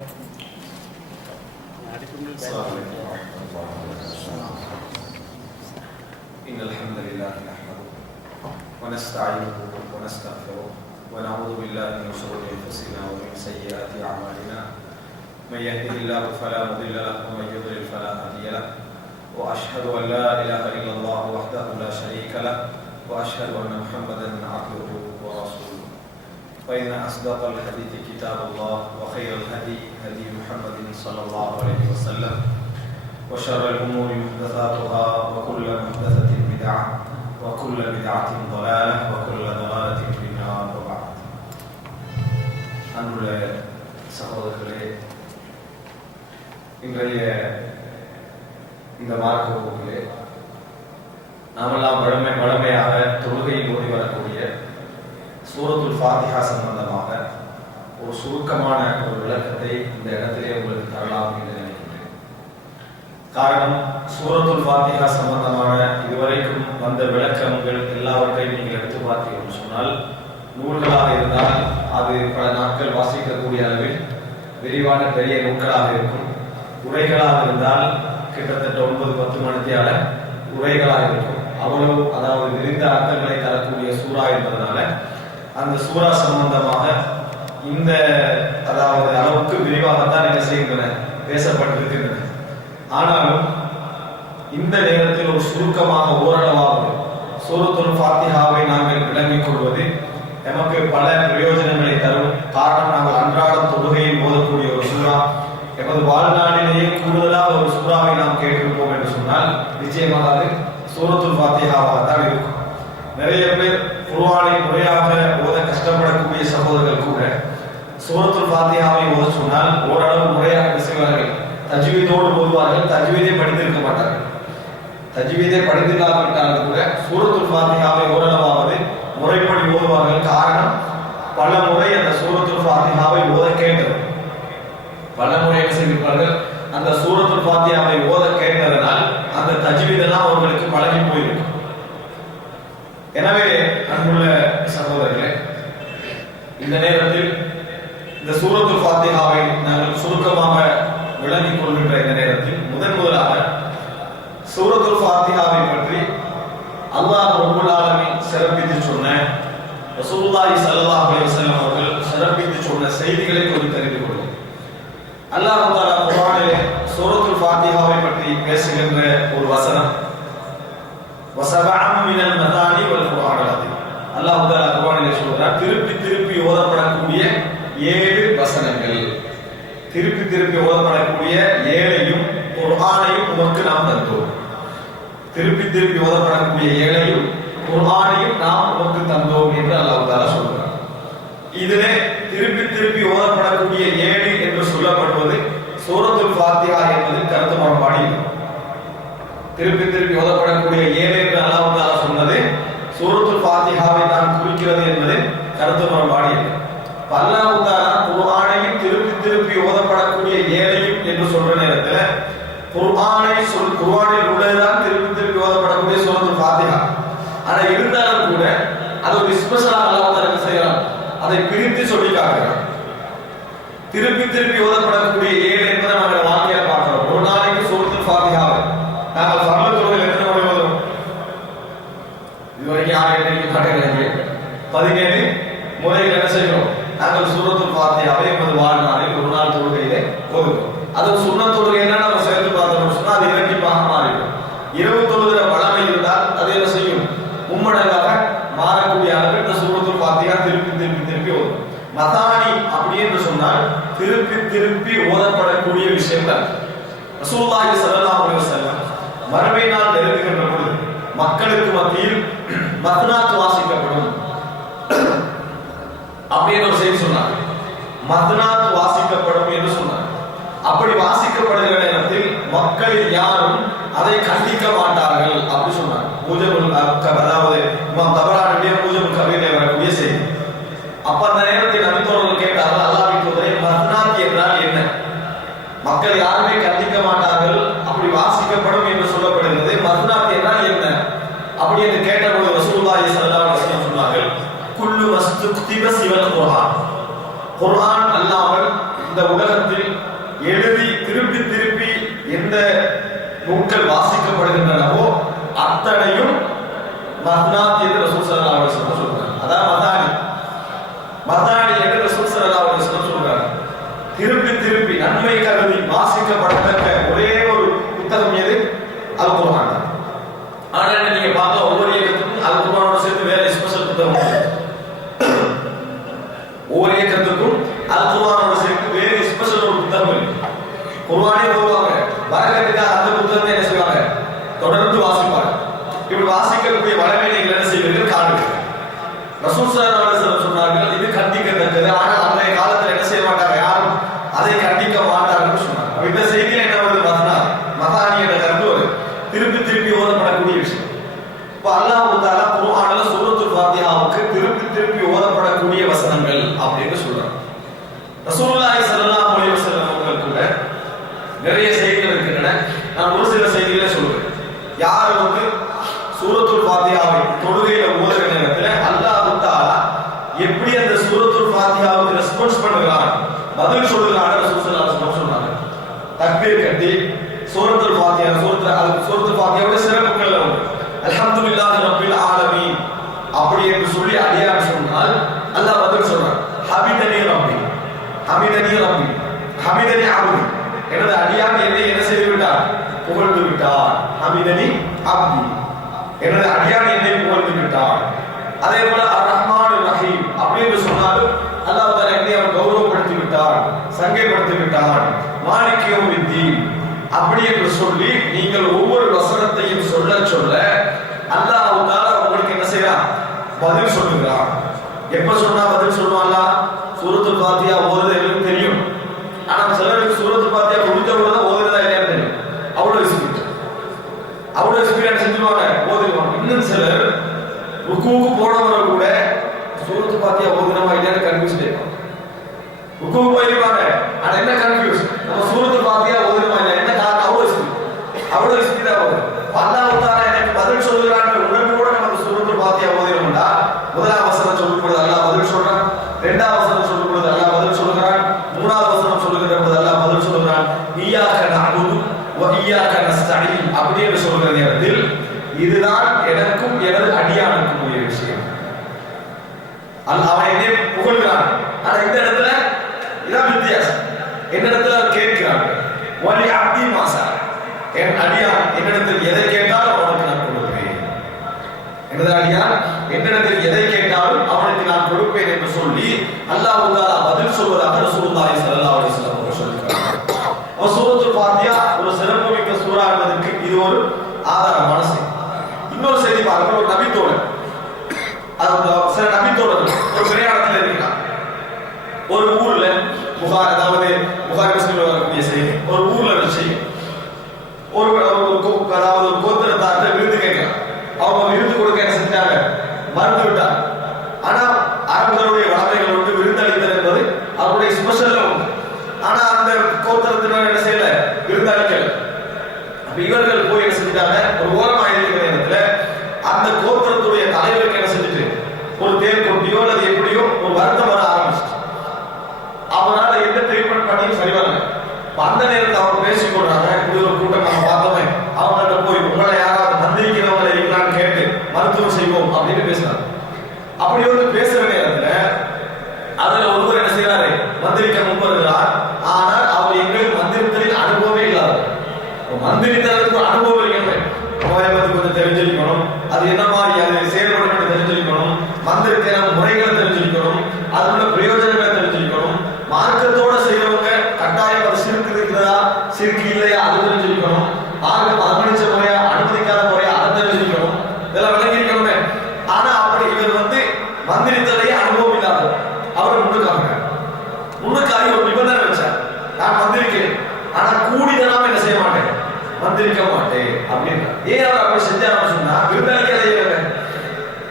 السلام عليكم ورحمة الله وبركاته. إن الحمد لله نحمده ونستعينه ونستغفره ونعوذ بالله من شرور أنفسنا ومن سيئات أعمالنا. من يهده الله فلا مضل له ومن يضلل فلا هادي له. وأشهد أن لا إله إلا الله وحده لا شريك له وأشهد أن محمدا عبده ورسوله. فإن أصدق الحديث كتاب الله وخير الهدي هدي محمد صلى الله عليه وسلم وشر الأمور محدثاتها وكل محدثة بدعة وكل بدعة ضلالة وكل ضلالة في النار. وبعد. அன்புள்ள சகோதரர்களே, இன்றைய இந்த மார்க்க வகுப்பிலே நாமெல்லாம் வழமையாக தொழுகையில் ஓதி வரக்கூடிய சூரத்துல் ஃபாத்திஹா சம்பந்தமாக ஒரு சுருக்கமான ஒரு விளக்கத்தை இந்த இடத்திலே உங்களுக்கு தரலாம் என்று நினைக்கின்றேன். காரணம், சூரத்துல் ஃபாத்திஹா சம்பந்தமான இதுவரைக்கும் வந்த விளக்கங்கள் எல்லாவற்றையும் நீங்கள் எடுத்து பார்த்தீர்கள் சொன்னால், நூல்களாக இருந்தால் அது பல நாட்கள் வாசிக்கக்கூடிய அளவில் விரிவான பெரிய நூல்களாக இருக்கும். உரைகளாக இருந்தால் கிட்டத்தட்ட 9-10 மணித்தியால உரைகளாக இருக்கும். அவ்வளவு அதாவது விரிந்த அர்த்தங்களை தரக்கூடிய சூரா என்பதனால அந்த சூரா சம்பந்தமாக இந்த அதாவது அளவுக்கு விரிவாகத்தான் என்ன செய்கின்றன பேசப்பட்டிருக்கின்றன. ஆனாலும் இந்த நேரத்தில் ஒரு சுருக்கமாக ஓரளவாக சூரத்துல் ஃபாத்திஹாவை நாங்கள் விளங்கிக் கொள்வது நமக்கு பல பிரயோஜனங்களை தரும். காரணம், நாங்கள் அன்றாடம் தொழுகையில் ஓதக்கூடிய ஒரு சூரா, எமது வாழ்நாளிலேயே கூடுதலாக ஒரு சூறாவை நாம் கேட்டிருப்போம் என்று சொன்னால் நிச்சயமாக அது சூரத்துல் ஃபாத்திஹாவாக தான் இருக்கும். நிறைய பேர் குர்ஆனை முறையாக ஓத கஷ்டப்படக்கூடிய சகோதரர்கள் கூட சூரத்துல் ஃபாத்திஹாவை ஓத சொன்னால் ஓரளவு முறையாக செய்வார்கள். தஜ்வீதோடு ஓதுவார்கள். தஜ்வீதை படித்திருக்க மாட்டார்கள். தஜ்வீதை படித்திருக்காவிட்டாலும் கூட சூரத்துல் ஃபாத்திஹாவை ஓரளவாவது முறைப்படி ஓதுவார்கள். காரணம், பல முறை அந்த சூரத்துல் ஃபாத்திஹாவை ஓத கேட்டது. பல முறை என்ன செய்திருப்பார்கள், அந்த சூரத்துல் ஃபாத்திஹாவை ஓத கேட்டதனால் அந்த தஜ்வீதெல்லாம் அவர்களுக்கு பழகி போயிருக்கும். எனவே அன்புள்ள சகோதரர்களே, இந்த நேரத்தில் இந்த சூரத்துல் ஃபாத்திஹாவை நாங்கள் சுருக்கமாக விளங்கிக் கொள்கின்ற இந்த நேரத்தில் முதலாக சூரத்துல் ஃபாத்திஹாவை பற்றி அல்லாஹ் ரப்பல் ஆலமீன் சிறப்பித்து சொன்ன, ரசூலுல்லாஹி ஸல்லல்லாஹு அலைஹி வஸல்லம் அவர்கள் சிறப்பித்து சொன்ன செய்திகளை கொஞ்சம் தெரிந்து கொள்வோம். அல்லாஹ் தஆலா குர்ஆனிலே சூரத்துல் ஃபாத்திஹாவை பற்றி பேசுகின்ற ஒரு வசனம், வஸபஅம் மினல் மதானி வல் குர்ஆனில் அதீம். அல்லாஹ் தஆலா குர்ஆனிலே சொல்றார், திருப்பி திருப்பி ஓதப்படக்கூடிய 7 வசனங்கள், திருப்பி திருப்பி ஓதப்படக்கூடிய 7ஐயும் குர்ஆனையும் உமக்கு நாம் தந்தோம். திருப்பி திருப்பி ஓதப்படக்கூடிய 7ஐயும் குர்ஆனையும் நாம் உமக்கு தந்தோம் என்று அல்லாஹ் தஆலா சொல்றார். இதிலே திருப்பி திருப்பி ஓதப்படக்கூடிய 7 என்று சொல்லப்படுவது சூரத்துல் ஃபாத்திஹா என்பது கருத்து முரண்பாடு. திருப்பி திருப்பி ஓதப்படக்கூடிய 7 என்று அல்லாஹ் தஆலா சொன்னது சூரத்துல் ஃபாத்திஹாவை தான் குறிக்கிறது என்பது கருத்து முரண்பாடு. அல்லாஹ் தஆலா குர்ஆனையும் திருப்பி திருப்பி ஓதப்படக்கூடிய 7ஐயும் என்று சொல்ற நேரத்தில் குர்ஆனில் உள்ளதுதான் திருப்பி திருப்பி ஓதப்படக்கூடிய சூரத்துல் ஃபாத்திஹா. ஆனா இருந்தாலும் கூட அது ஒரு ஸ்பெஷலா அல்லாஹ் தஆலா என்ன செய்யறான், அதை பிரித்து சொல்லி காட்டுறான். திருப்பி திருப்பி ஓதப்படக்கூடிய 7 என்பதை நம்ம வாழ்க்கையில பார்க்கிறோம். ஒரு நாளைக்கு சூரத்துல் ஃபாத்திஹாவை நாங்கள் ஃபர்லு தொழுகையில் எத்தனை முறை ஓதுறோம்? இதுவரைக்கும் யாரும் எண்ணிக்கை காட்டுகிறாங்க. 17 முறைகள் என்ன செய்கிறோம், நாங்கள் சூரத்துல் ஃபாத்திஹாவை எமது வாழ்நாளில் ஒரு நாள் தொழுகையிலே ஓதுகிறோம். அது சுன்னத் தொழுகைன்னா நம்ம சேர்த்து பார்த்தோம்னு சொன்னா அது இரட்டிப்பாக மாறிடும். இரவு தொழுகிற வளமை இருந்தால் அது என்ன செய்யும், மும்மடங்காக மாறக்கூடிய அளவில் இந்த சூரத்துல் ஃபாத்திஹா திருப்பி திருப்பி திருப்பி ஓதும். மதானி அப்படி என்று சொன்னால் திருப்பி திருப்பி ஓதப்படக்கூடிய விஷயங்கள். ரசூலுல்லாஹி ஸல்லல்லாஹு அலைஹி வஸல்லம் மறுமை நாள் நெருங்குகின்ற பொழுது மக்களுக்கு மத்தியில் மத்னாத் வாசிக்கப்படும் அப்படின்னு ஒரு செய்தி சொன்னார். மத்னாத் வாசிக்கப்படும் என்று சொன்னார். அப்படி வாசிக்கப்படுகிற நேரத்தில் மக்களில் யாரும் அதை கண்டிக்க மாட்டார்கள் அப்படி சொன்னார். மூஜபுல் அதாவது இமாம் தபரானியுடைய மூஜபுல் கபீரிலே வரக்கூடிய செய்தி. அப்ப அந்த நேரத்தில் நபித்தோழர்கள் கேட்டார்கள், அல்லாஹ்வின் தூதரே, மத்னாத் என்றால் என்ன? மக்கள் யாருமே கண்டிக்க மாட்டார்கள், அப்படி வாசிக்கப்படும் என்று சொல்லப்படுகிறது, மத்னாத் என்றால் என்ன அப்படி என்று கேட்டபோது ரசூலுல்லாஹி ஸல்லல்லாஹு அலைஹி வஸல்லம் சொன்னார்கள், குல்லு மஸ்துக்திப சிவல் குர்ஆன். குர்ஆன் அல்லாமல் இந்த உலகத்தில் எழுதி திருப்பி திருப்பி எந்த நூல்கள் வாசிக்கப்படுகின்றனவோ அத்தனையும் மத்னாத் என்று ரசூல் ஸல்லல்லாஹு அலைஹி வஸல்லம் சொல்றாங்க. அதான் மதானி என்று ரசூல் ஸல்லல்லாஹு அலைஹி வஸல்லம் சொல்றாங்க. திருப்பி திருப்பி நன்மை கருதி வாசிக்கப்படத்தக்க ஒரே ஒரு புத்தகம் எது? அல் குர்ஆன். ஆனா நீங்க பார்க்க ஒவ்வொரு இயக்கத்துக்கும் அல் குர்ஆனோட சேர்த்து வேற ஸ்பெஷல் புத்தகம், ஒவ்வொரு இயக்கத்துக்கும் அல் குர்ஆனோட சேர்த்து வேற ஸ்பெஷல் ஒரு புத்தகம் இருக்கு. குர்ஆனே ஓதுவாங்க, வரக்கட்டுக்காக அந்த புத்தகத்தை என்ன செய்வாங்க? தொடர்ந்து வாசிப்பாங்க. இப்படி வாசிக்கக்கூடிய வளமை நீங்கள் என்ன செய்வீர்கள்? காணுங்கள். ரசூல் ஸல்லல்லாஹு அலைஹி வஸல்லம் சொன்னார்கள், இது கண்டிக்கத்தக்கது. ஆனால் அன்றைய காலத்தில் என்ன செய்ய மாட்டாங்க? யாரும் அதை கண்டிக்க மாட்டார்கள் சொன்னாங்க. இந்த செய்தியில என்ன வருது? மதானி என்ற கருத்து ஒரு திருப்பி திருப்பி ஓதப்படக்கூடிய விஷயம். இப்ப அல்லாஹ் தஆலா குர்ஆன்ல சூரத்துல் ஃபாத்திஹாவுக்கு திருப்பி திருப்பி ஓதப்படக்கூடிய வசனங்கள் அப்படின்னு சொல்றாங்க. ரசூலுல்லாஹி ஸல்லல்லாஹு அலைஹி வஸல்லம் அவர்கள் கூட நிறைய செய்திகள் இருக்கின்றன. நான் ஒரு சில செய்திகளை சொல்றேன். யார் வந்து சூரத்துல் ஃபாத்திஹாவை தொழுகையில ஓதுற நேரத்தில் அல்லாஹ் தஆலா எப்படி அந்த சூரத்துல் ஃபாத்திஹாவுக்கு ரெஸ்பான்ஸ் பண்ணுகிறான், பதில் சொல்லுகிறான் ரசூல் ஸல்லல்லாஹு அலைஹி வஸல்லம் சொன்னாங்க. தக்பீர் கட்டி சூரத்துல் ஃபாத்திஹாவோட சிறப்புகள் உண்டு. அல்ஹம்துலில்லாஹி ரப்பில் ஆலமீன் அப்படி என்று சொல்லி அடியார் சொன்னால் அல்லாஹ் பதில் சொல்றான், ஹமிதனி ரப்பி ஹமிதனி ரப்பி ஹமிதனி அப்தி, எனது அடியான் என்னை என்ன செய்து விட்டார்? புகழ்ந்து விட்டார். ஹமிதனி அப்தி, எனது அடியான் என்னை புகழ்ந்து விட்டார். அதே போல அர் ரஹ்மானுர் ரஹீம் அப்படின்னு சொன்னாலும் அல்லாஹ் தஆலா என்னை அவன் கௌரவப்படுத்தி விட்டார், சங்கைப்படுத்தி விட்டார். மாலிக் யௌமித்தீன் அப்படி என்று சொல்லி நீங்கள் ஒவ்வொரு வசனத்தையும் சொல்ல சொல்ல அல்லாஹ் தஆலா உங்களுக்கு என்ன செய்றான்? பதில் சொல்லுகிறான். எப்ப சொன்னா பதில் சொல்லுவான்? சூரத்துல் ஃபாத்திஹா ஓதுறது எனக்கு தெரியும். ஆனா சிலருக்கு சூரத்துல் ஃபாத்திஹா முடிஞ்சவங்க தான் ஓதுறதா இல்லையான்னு தெரியும். அவ்வளவு ஸ்பீடா செஞ்சுவாங்க, ஓதுவாங்க. இன்னும் சிலர் ருக்குவுக்கு போனவங்க கூட சூரத்துல் ஃபாத்திஹா ஓதுனமா இல்லையான்னு கன்ஃபியூஸ்ட் ஆயிடுவாங்க. ருக்குவுக்கு போயிருப்பாங்க, ஆனா என்ன கன்ஃபியூஸ்? நம்ம சூரத்துல் ஃபாத்திஹா ஓதுனமா இல்லையா என்ன காரணம்? அவ்வளவு ஸ்பீடா ஓதும். அல்லாஹ் தஆலா எனக்கு பதில் சொல்லுகிறான் உடனே நம்ம சூரத்துல் ஃபாத்திஹா ஓதுறோம்னா முதலாம் வசனம் சொல்லும் பொழுது அல்லாஹ் பதில் சொல்றான், இரண்டாவது வசனம் சொல்லும் பொழுது அல்லாஹ் பதில் சொல்லுகிறான், மூணாவது வசனம் சொல்லுகிற பொழுது அல்லாஹ் பதில் சொல்லுகிறான். இய்யாக நஅபுது வ இய்யாக நஸ்தஈன் அப்படி என்று சொல்கிற நேரத்தில் இதுதான் எனக்கும் எனது அடியானுக்கும் உரிய விஷயம். அவன் என்னை புகழ்கிறான். ஆனா இந்த இடத்துல இதான் வித்தியாசம். என்னிடத்துல கேட்கிறான், வலி அப்தி மாசா, என் அடியான் என்னிடத்தில் எதை கேட்டாலும் அவனுக்கு நான் கொடுப்பேன். எனது அடியான் என்னிடத்தில் எதை கேட்டாலும் அவனுக்கு நான் கொடுப்பேன் என்று சொல்லி அல்லாஹ் தஆலா பதில் சொல்வதாக ரசூலுல்லாஹி ஸல்லல்லாஹு அலைஹி வஸல்லம் அவர்கள் சொல்கிறார்கள். சூரத்துல் ஃபாத்திஹா ஒரு சிறப்புமிக்க சூரா என்பதற்கு இது ஒரு ஆதாரமான செய்தி. இன்னொரு செய்தி பார்க்க, ஒரு நபித்தோழர், சில நபித்தோழர்கள் ஒரு பிரயாணத்தில் இருக்கிறார். ஒரு ஊர்ல புகாரி முஸ்லிம்ல வரக்கூடிய செய்தி, ஒரு ஊர்ல வச்சு ஒரு கோத்திரத்தார்ட்ட விருது கேட்கிறார். அவங்க விருது கொடுக்க என்ன செஞ்சாங்க? மறந்து விட்டார். ஆனா அரபர்களுடைய வளமைகள் வந்து விருந்தளித்தல் என்பது அவருடைய ஸ்பெஷல் உண்டு. ஆனா அந்த கோத்திரத்தினர் என்ன செய்யல? விருந்தளிக்கல. அப்ப இவர்கள் போய் என்ன செஞ்சிட்டாங்க? ஒரு ஓரமா இருக்கிற நேரத்துல அந்த கோத்திரத்துடைய தலைவருக்கு என்ன செஞ்சுட்டு ஒரு தேர் கொட்டியோ அல்லது எப்படியோ ஒரு வருத்தம் வர ஆரம்பிச்சு. அவரால் எந்த ட்ரீட்மெண்ட் பண்ணியும் சரி வரல. அந்த நேரத்தில் அவங்க பேசிக் கொள்றாங்க, இப்படி ஒரு கூட்டம் நம்ம பார்த்தோமே, அவங்கள்ட்ட போய் உங்களை யாராவது மந்திரிக்கிறவங்களை இருக்கலான்னு கேட்டு மருத்துவம் செய்வோம் அப்படின்னு பேசுறாங்க. அப்படி வந்து பேசுற நேரத்துல அதுல ஒருவர் என்ன செய்யறாரு? மந்திரிக்க முன் வருகிறார். ஆனால் அவர் எங்களுக்கு மந்திரித்தலில் அனுபவமே இல்லாதவர். மந்திரித்தலுக்கு அனுபவம் இருக்கணும், நோயை பத்தி கொஞ்சம் தெரிஞ்சிருக்கணும், அது என்ன மாதிரி அது செயல்படும் தெரிஞ்சிருக்கணும், மந்திரிக்கிற முறைகளை தெரிஞ்சிருக்கணும், அதோட பிரயோஜனங்களை தெரிஞ்சிருக்கணும், மார்க்கத்தோட செய்யறவங்க கட்டாயம் அது சிறுக்கு இருக்கிறதா சிறுக்கு இல்லையா அது தெரிஞ்சிருக்கணும், மார்க்கம் அனுமதிச்ச முறையா அனுமதிக்காத முறையா அதை தெரிஞ்சிருக்கணும், இதெல்லாம் விளங்கி இருக்கணுமே. ஆனா அப்படி இவர் வந்து மந்திரித்தலையே அனுபவம் இல்லாதவர். அவர் முன்னுக்காக ஒரு நிபந்தனை வச்சார், நான் மந்திரிக்கிறேன், ஆனா கூடிதெல்லாம் என்ன செய்ய மாட்டேன், மந்திரிக்க மாட்டேன் அப்படின்னு. ஏன் அவர் அப்படி செஞ்சாரு சொன்னா, விருந்தளிக்காத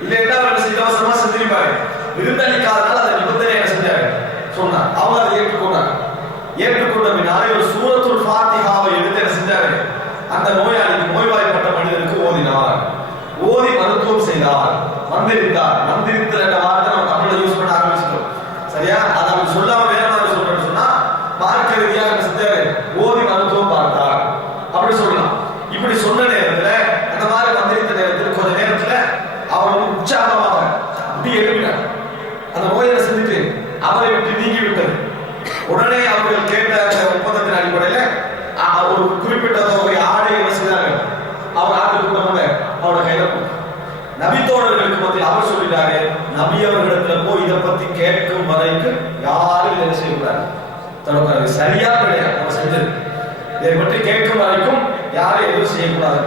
இல்லைன்னா அவர் இலவசமா செஞ்சிருப்பாரு. விருந்தளிக்காதனால அந்த நிபந்தனை என்ன செஞ்சாரு சொன்னார். அவங்க அதை ஏற்றுக்கொண்டாங்க. ஏற்றுக்கொண்ட பின்னால் ஒரு சூரத்துல் ஃபாத்திஹாவை எடுத்து என்ன செஞ்சாரு? அந்த நோயாளிக்கு, நோய்வாய்ப்பட்ட மனிதனுக்கு ஓதினார். ஓதி மருத்துவம் செய்தார், மந்திரித்தார். மந்திரித்தல் என்ற வார்த்தை நம்ம தமிழ்ல யூஸ் பண்ண ஆரம்பிச்சிட்டோம். சரியா? அதை அவங்க சொல்லாம வேற மாதிரி சொல்றேன்னு சொன்னா என்ன செஞ்சாரு, ஓதி மருத்துவம் பார்த்தார் அப்படி சொல்லலாம். இப்படி சொன்ன நேரத்துல அந்த மாதிரி மந்திரித்த நேரத்தில் கொஞ்ச நேரத்துல அவர் உற்சாகமாக அப்படி எழுப்பினார். அந்த நோயை செஞ்சுட்டு அவரை விட்டு நீங்கி விட்டது. உடனே அவர்கள் கேட்ட ஒப்பந்தத்தின் அடிப்படையில் ஒரு குறிப்பிட்ட தொகை ஆடை என்ன செய்தார்கள், அவர் ஆட்டு கூட்ட அவரோட கையில நபித்தோழர்களுக்கு மத்தியில் அவர் சொல்லிட்டாரு, நபி அவர்களிடத்துல போய் இதை பத்தி கேட்கும் வரைக்கும் யாரும் இதை செய்யக்கூடாது. தனக்கு சரியா கிடையாது நம்ம செஞ்சது, இதை பற்றி கேட்கும் வரைக்கும் யாரும் எதுவும் செய்யக்கூடாது.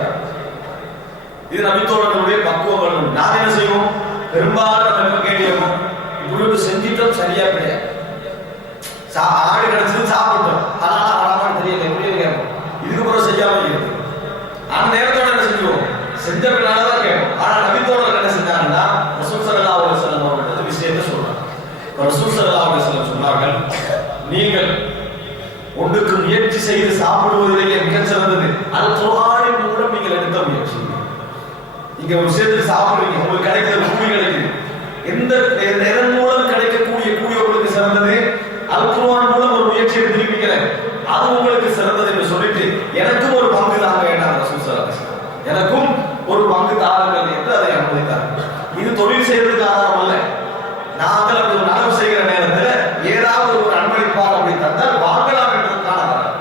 இது நபித்தோழர்களுடைய பக்குவங்கள். நான் என்ன செய்வோம், பெரும்பாலும் நம்ம கேட்கிறோம், இப்படி ஒரு செஞ்சிட்டோம் சரியா கிடையாது, ஆடு கிடைச்சது சாப்பிட்டோம், அதனால ஆடாமல் தெரியல, எப்படி கேட்போம். இதுக்கு பிறகு செய்யாம இருக்கு. ஆனா நேரத்தோட என்ன செஞ்சுவோம், செஞ்ச பின்னால்தான் கேட்போம். ஆனா நபித்தோழர்கள் என்ன செஞ்சாங்கன்னா ரசூல் ஸல்லல்லாஹு அலைஹி வஸல்லம் அவர்கள் விஷயத்தை சொல்றாங்க. ரசூல் ஸல்லல்லாஹு அலைஹி வஸல்லம் சொன்னார்கள், நீங்கள் ஒன்றுக்கு முயற்சி செய்து சாப்பிடுவதிலேயே மிகச் சிறந்தது அது குர்ஆனின் மூலம் நீங்கள் எடுத்த முயற்சி. நீங்க ஒரு விஷயத்தை சாப்பிடுறீங்க, உங்களுக்கு கிடைக்கிற கூலி கிடைக்குது, எதன் மூலம் கிடைக்கக்கூடிய கூலி உங்களுக்கு சிறந்தது, அல் குர்ஆன் மூலம் ஒரு முயற்சி எடுத்திருப்பீங்க, அது உங்களுக்கு சிறந்தது என்று சொல்லிட்டு எனக்கும் ஒரு பங்கு தாங்க வேண்டாம் ரசூல் ஸல்லல்லாஹு அலைஹி வஸல்லம், எனக்கும் ஒரு பங்கு தாருங்கள் என்று அதை அனுமதித்தார். இது தொழில் செய்வதற்கு ஆதாரம் அல்ல. நாங்கள் அப்படி ஒரு நலவு செய்கிற நேரத்தில் ஏதாவது ஒரு அன்பளிப்பாக அப்படி தந்தால் வாங்கலாம் என்பதற்கான ஆதாரம்.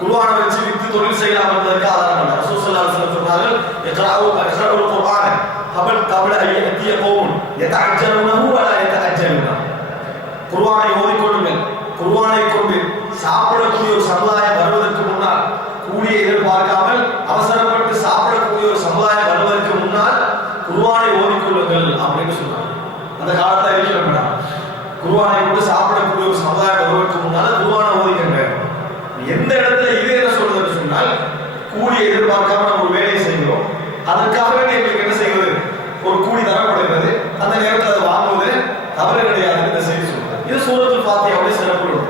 குர்ஆனை வச்சு வித்து தொழில் செய்யலாம் என்பதற்கு ஆதாரம் அல்ல. ரசூல் ஸல்லல்லாஹு அலைஹி வஸல்லம் சொன்னார்கள், இக்ராஉல் குர்ஆன கப்ல அன் யஅதிய கௌமுன் யதஅஜ்ஜலுனஹு வ லா யதஅஜ்ஜலுன. குர்ஆனை ஓதிக்கொள்ளுங்கள். குர்ஆனை கொண்டு சாப்பிடக்கூடிய ஒரு சமுதாயம் வருவதற்கு முன்னால், கூலியை எதிர்பார்க்காமல் அவசரப்பட்டு சாப்பிடக்கூடிய ஒரு சமுதாயம் வருவதற்கு முன்னால் குர்ஆனை ஓதிக்கொள்ளுங்கள் அப்படின்னு சொன்னாங்க. அந்த காலத்துல இருக்கிற குர்ஆனை கொண்டு சாப்பிடக்கூடிய ஒரு சமுதாயம் வருவதற்கு முன்னால குர்ஆனை ஓதிக்கங்க. எந்த இடத்துல இது என்ன சொல்றது சொன்னால், கூலியை எதிர்பார்க்காம நம்ம ஒரு வேலையை செய்கிறோம், அதற்காகவே எங்களுக்கு என்ன செய்வது, ஒரு கூலி தரப்படுகிறது, அந்த நேரத்தில் அதை வாங்குவது தவறு கிடையாது இந்த செய்தி சொல்றாங்க. இது சூரத்துல் ஃபாத்திஹாவுடைய சிறப்பு.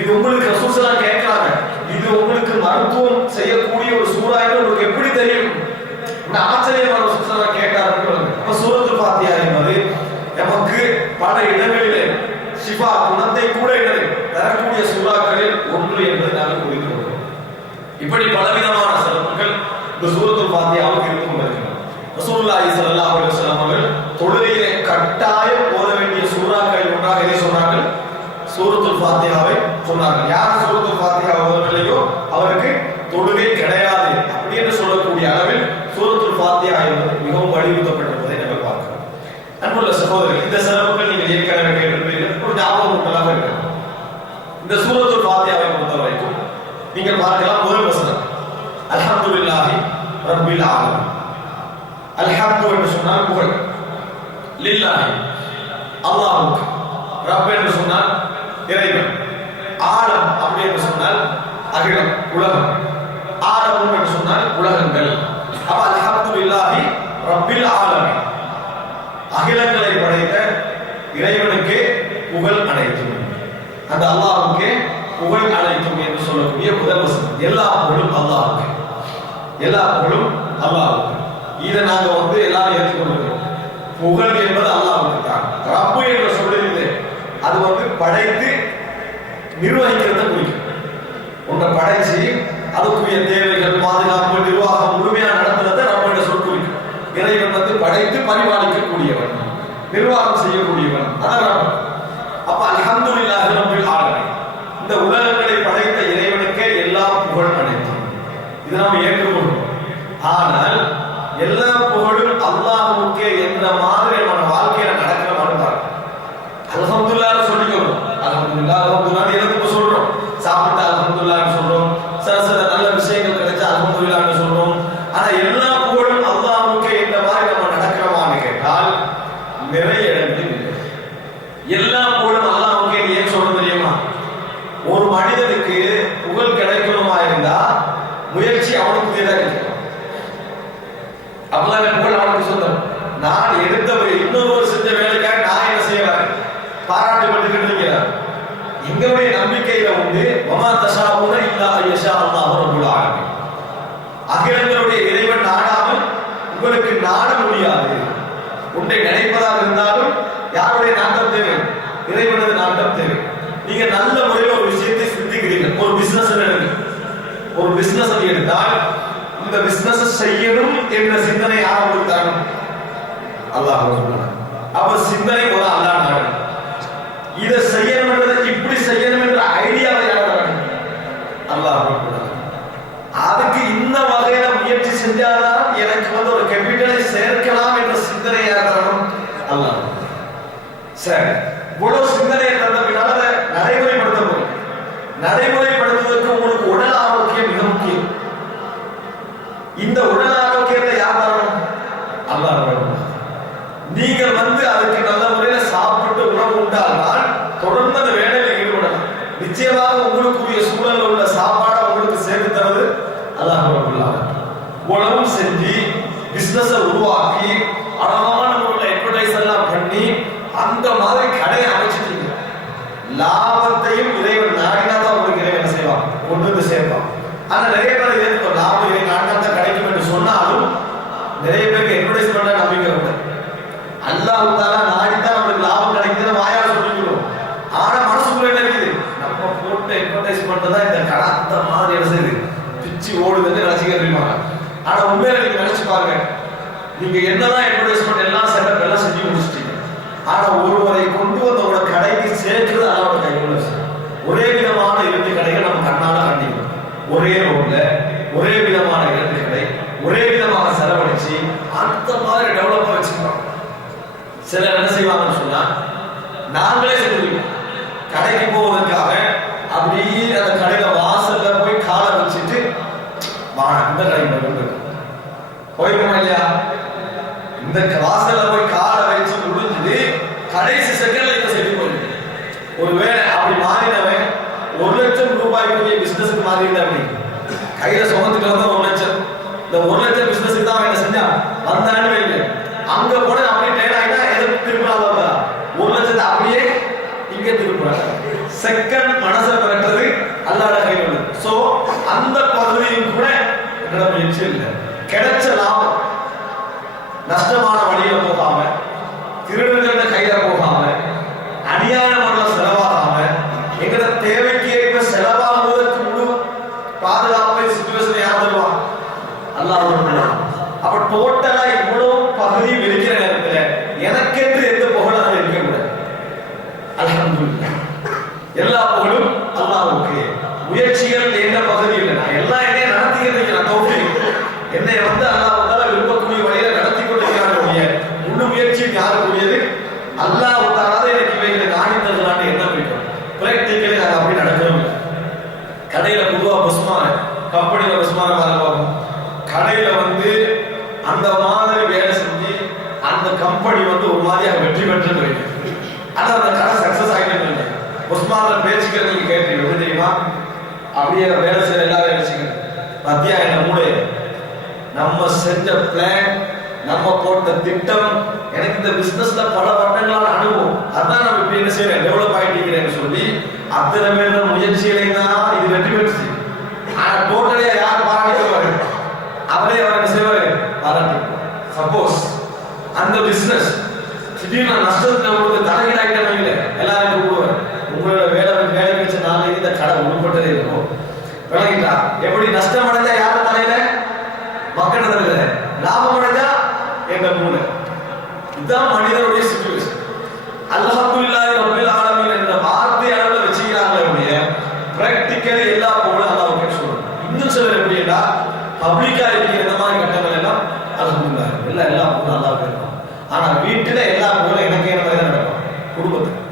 இது உங்களுக்கு ரசூல் ஸல்லல்லாஹு கேட்கறாங்க, இது உங்களுக்கு மருத்துவம் செய்யக்கூடிய ஒரு சூரா என்று உங்களுக்கு எப்படி தெரியும்? இந்த ஆச்சரியமான ரசூல் ஸல்லல்லாஹு கேட்டார்கள். அப்ப சூரத்துல் ஃபாத்திஹா என்பது நமக்கு பல இடங்களிலே ஷிஃபா குணத்தை கூட தரக்கூடிய சூறாக்களில் ஒன்று என்பதை நாங்கள் புரிந்து கொள்கிறோம். இப்படி பலவிதமான சிறப்புகள் இந்த சூரத்துல் ஃபாத்திஹாவுக்கு இருந்து கொண்டிருக்கிறது. ரசூலுல்லாஹி ஸல்லல்லாஹு அலைஹி வஸல்லம் அவர்கள் தொழுகையிலே கட்டாயம் ஓத வேண்டிய சூறாக்கள் ஒன்றாக எதை சொன்னார்கள், சூரத்துல் ஃபாத்திஹாவை சொன்னார்கள். யார் சூரத்துல் ஃபாத்திஹா ஓதவில்லையோ அவருக்கு தொழுகை கிடையாது அப்படி என்று சொல்லக்கூடிய அளவில் சூரத்துல் ஃபாத்திஹா என்பது மிகவும் வலியுறுத்தப்பட்டிருப்பதை நம்ம பார்க்கிறோம். அன்புள்ள சகோதரர்கள், இந்த சிறப்புகள் நீங்கள் ஏற்கனவே கேட்டிருப்பீர்கள், ஒரு ஞாபகம் ஊட்டலாக இருக்கிறது. இந்த சூரத்துல் ஃபாத்திஹாவை பொறுத்த வரைக்கும் நீங்கள் பார்க்கலாம், முதல் வசனம் அல்ஹம்துலில்லாஹி ரப்பில் ஆலமீன். அல்ஹம்து என்று சொன்னால் புகழ், லில்லாஹி அல்லாஹ்வுக்கு, ரப் என்று சொன்னால் இறைவன், ஆலம் அப்படி என்று சொன்னால் அகிலம் உலகம், ஆலம் என்று சொன்னால் உலகங்கள். அப்ப அல்ஹம்துலில்லாஹி ரப்பில் ஆலமீன், அகிலங்களை படைத்த இறைவனுக்கு புகழ் அனைத்தும், அந்த அல்லாஹ்வுக்கு புகழ் அனைத்தும் என்று சொல்லக்கூடிய முதல் வசனம். எல்லா புகழும் அல்லாஹ்வுக்கு, எல்லா புகழும் அல்லாஹ்வுக்கு. இதை நாங்க எல்லாரும் ஏற்றுக்கொள்கிறோம். புகழ் என்பது அல்லாஹ்வுக்கு தான். ரப்பு என்ற சொல்லில் அது படைத்து நிர்வகிக்கிறத குறிக்கும். ஒன்றை படைச்சு அதுக்குரிய தேவைகள், பாதுகாப்பு, நிர்வாகம் முழுமையா நடத்துறத ரப்பு என்ற சொல் குறிக்கும். இறைவன் படைத்து பரிபாலிக்கக்கூடியவன், நிர்வாகம் செய்யக்கூடியவன், அதான் ரப்பு. அப்ப அல்ஹம்துலில்லாஹி ரப்பில் ஆலமீன், இந்த உலகங்களை படைத்த இறைவனுக்கே எல்லா புகழ் அனைத்தும். இதை நாம் ஏற்றுக்கொள்கிறோம். ஆனால் எல்லா புகழும் அல்லாஹ்வுக்கே என்ற மாதிரி நம்ம வாழ்க்கையில நடக்கிற மாட்டாங்க. அல்ஹம்துலில்லாஹ் சொல்லிக்கிறோம், அல்ஹம்துலில்லாஹ் அல்ஹம்துலில்லாஹ் எதுக்கு சொல்றோம், சாப்பிட்டா அல்ஹம்துலில்லாஹ் சொல்றோம், சில நல்ல விஷயங்கள் கிடைச்சா அல்ஹம்துலில்லாஹ் சொல்றோம். ஆனா எல்லா புகழும் அல்லாஹ்வுக்கே என்ற மாதிரி நம்ம நடக்கிறோமான்னு கேட்டால் நிறைய இடங்களில் இல்லை. எல்லா புகழும் அல்லாஹ்வுக்கே ஏன் சொல்றது தெரியுமா? ஒரு மனிதனுக்கு புகழ் கிடைக்கணுமா இருந்தா முயற்சி அவனுக்கு கிடைக்கும். அப்பதான் புகழ் அவனுக்கு சொந்தம். நான் எடுத்த இன்னொருவர் செஞ்ச வேலைக்காக நான் என்ன செய்யறேன், பாராட்டு பட்டுக்கிட்டு இருக்கிறார். எங்களுடைய நம்பிக்கையில வமா தஷாஊன இல்லா அய்யஷா அல்லாஹு ரப்புல் ஆலமீன், அகிலங்களுடைய இறைவன் நாடாமல் உங்களுக்கு நாட முடியாது. ஒன்றை நினைப்பதாக இருந்தாலும் யாருடைய நாட்டம் தேவை, இறைவனது நாட்டம் தேவை. நீங்க நல்ல முறையில் ஒரு விஷயத்தை சிந்திக்கிறீங்க, ஒரு பிசினஸ் எடுத்தால் இந்த பிசினஸ் செய்யணும் என்ற சிந்தனை யார் உங்களுக்கு தரணும்? அல்லாஹ் சொல்றான். அப்ப சிந்தனை ஒரு அல்லாஹ் நாடு. இதை செய்யணும் என்றதை இப்படி செய்யணும் என்ற ஐடியாவை யார் தரணும்? அல்லாஹ் சொல்றான். அதுக்கு இந்த வகையில முயற்சி செஞ்சாதான் எனக்கு ஒரு கேபிட்டலை சேர்க்கலாம் என்ற சிந்தனை யார் தரணும்? அல்லாஹ். சரி, இவ்வளவு சிந்தனையை தந்த பின்னால் அதை நடைமுறைப்படுத்த போறோம். நடைமுறைப்படுத்துவதற்கு உங்களுக்கு உடல் ஆரோக்கியம் மிக முக்கியம். இந்த உடல் ஆரோக்கியத்தை யார் தரணும்? அல்லாஹ் தரணும். நீங்கள் அதுக்கு நல்ல முறையில சாப்பிட்டு உணவு உண்டானால் தொடர்ந்து அந்த வேலையில் ஈடுபடலாம். நிச்சயமாக உங்களுக்குரிய சூழல் உள்ள சாப்பாடை உங்களுக்கு சேர்த்து தரது அல்லாஹ் ரப்பல். உணவும் செஞ்சு பிசினஸ் உருவாக்கி அழகான முறையில் அட்வர்டைஸ் எல்லாம் பண்ணி அந்த மாதிரி கடையை அமைச்சிட்டீங்க. லாபத்தையும் இறைவன் நாடினா தான் உங்களுக்கு இறைவன் என்ன செய்வான்? கொண்டு வந்து சேர்ப்பான். ஆனா நிறைய பேர் ஏற்படும் லாபம் இறை நாடினா தான் கிடைக்கும் என்று சொன்னாலும் நிறைய பேருக்கு அட்வர்டைஸ் பண்ண நம்பிக்கை உண்டு. அல்லாஹ் தஆலா நாடிதான் நமக்கு லாபம் கிடைக்குதுன்னு வாயால சொல்லிக்கிறோம். ஆனா மனசுக்குள்ள என்ன இருக்குது? நம்ம போட்ட அட்வர்டைஸ் பண்றதா இந்த கடை அந்த மாதிரி என்ன செய்யுது? பிச்சு ஓடுதுன்னு ரசிகர் இருப்பாங்க. ஆனா உண்மையில நீங்க நினைச்சு பாருங்க, நீங்க என்னதான் அட்வர்டைஸ்மெண்ட் எல்லாம் செட்டப் எல்லாம் செஞ்சு முடிச்சிட்டீங்க. ஆனா ஒருவரை கொண்டு வந்தவரோட கடைக்கு சேர்க்கிறது அல்லாஹ்வோட கைக்குள்ள. ஒரே விதமான 2 கடைகள் நம்ம கண்ணால கண்டிப்போம். ஒரே ரோட்ல ஒரே விதமான 2 கடை ஒரே விதமாக செலவழிச்சு அந்த மாதிரி டெவலப் வச்சுக்கிறோம். சிலர் என்ன செய்வாங்கன்னு சொன்னா, நாங்களே செஞ்சுருக்கோம். கடைக்கு போவதற்காக அப்படியே அந்த கடையில வாசல்ல போய் காலை வச்சுட்டு இந்த கடைக்கு போயிருக்கோம் இல்லையா? இந்த வாசல்ல போய் காலை வச்சு முடிஞ்சது கடைசி செகண்ட்ல இந்த செடி போயிருக்கு. ஒருவேளை அப்படி மாறினவன் 1 லட்சம் ரூபாய்க்குரிய பிசினஸ்க்கு மாறிடுது. அப்படி கையில சுமந்துட்டு வந்தா 1 லட்சம். இந்த 1 லட்சம் பிசினஸ்க்கு தான் என்ன செஞ்சான்? வந்தான்னு வைங்க. அங்க போன அப்படியே டேட் ஆகினா எதுக்கு திருப்பினாலும் 1 லட்சத்தை அப்படியே இங்க திருப்பினாங்க. செகண்ட் மனசை பெற்றது அல்லாஹ்வோட கையில் உள்ளது. சோ அந்த பகுதியும் கூட என்னோட முயற்சி இல்லை. கிடைச்ச லாபம் நஷ்டமான வழியில போகாம, திருடுகிற கையில போகாம, அநியாய முறையில் செலவாகாம, எங்கட தேவைக்கு ஏற்ப செலவாகுவதற்கு முழு பாதுகாப்பை சிச்சுவேஷன் யார் தருவா? அல்லாஹ். அப்ப டோட்டலா இவ்வளவு பகுதி இருக்கிற நேரத்துல எனக்கென்று எந்த புகழும் இருக்க கூடாது. அல்ஹம்துலில்லாஹ், எல்லா புகழும் அல்லாஹ்வுக்கு. முயற்சிகள் எந்த பகுதி இல்லை. நான் எல்லாம் என்னைய நடத்திக்கிறேன். நான் தௌஃபீக் என்னை அல்லாஹ் தஆலா விரும்பக்கூடிய வழியில நடத்தி கொண்டிருக்கிறாருடைய முழு முயற்சியும் யாருக்குரியது? அல்லாஹ் தஆலா எனக்கு இவைகளை நாடித்ததுலான்னு என்ன பிடிக்கும். பிராக்டிக்கலி நாங்கள் அப்படி நடக்கிறோம். கடையில பொதுவா பஸ்மான கம்பெனியில பஸ்மான வேலை பார்ப்போம். கடையில அந்த மாதிரி வேலை செஞ்சு அந்த கம்பெனி ஒரு மாதிரியாக வெற்றி பெற்று போயிருக்கு. ஆனா அந்த கடை சக்சஸ் ஆகிட்டு இல்லை. உஸ்மான பேச்சுக்கள் நீங்க கேட்டீங்க எப்படி தெரியுமா? அப்படியே வேலை செய்யற எல்லா வேலை செய்யுங்க. மத்தியா என்ன மூளை நம்ம செஞ்ச பிளான், நம்ம போட்ட திட்டம், எனக்கு இந்த பிசினஸ்ல பல வருடங்களான அனுபவம், அதான் நம்ம இப்ப என்ன செய்யறேன், டெவலப் ஆயிட்டீங்கன்னு சொல்லி அத்தனை பேர் முயற்சிகளையும் தான் இது வெற்றி பெற்றுச்சு. ஆனா டோட்டலியா யார் பாராட்டிக்குவாரு? அவரே அவர் என்ன செய்வாரு? பாராட்டிக்குவார். சப்போஸ் அந்த பிசினஸ் திடீர்னு நஷ்டத்துல உங்களுக்கு தலைகீழாயிட்டே இல்லை, எல்லாரும் கூப்பிடுவார். உங்களோட வேலை வச்ச நாளைக்கு இந்த கடை உருப்பட்டதே இருக்கும். விளங்கிட்டா? எப்படி நஷ்டம் அடைஞ்சா யார தலையில? மக்கள் தலையில. லாபம் அடைஞ்சா எங்க மூளை. இதுதான் மனிதனுடைய சிச்சுவேஷன். அல்ஹம்துலில்லாஹி ரப்பில் ஆலமீன் என்ற வார்த்தை அளவுல வச்சுக்கிறாங்க. பிராக்டிக்கலி எல்லா புகழும் அல்லாஹ்வுக்கு சொல்லணும். இன்னும் சிலர் எப்படின்னா பப்ளிக்கா இருக்கிற இந்த மாதிரி கட்டங்கள் எல்லாம் அல்ஹம்துலில்லாஹ் எல்லா புகழும் அல்லாஹ்வுக்கு இருக்கும். ஆனா வீட்டுல எல்லா புகழும் எனக்கு என்ன மாதிரி நடக்கும்? குடும்பத்துக்கு.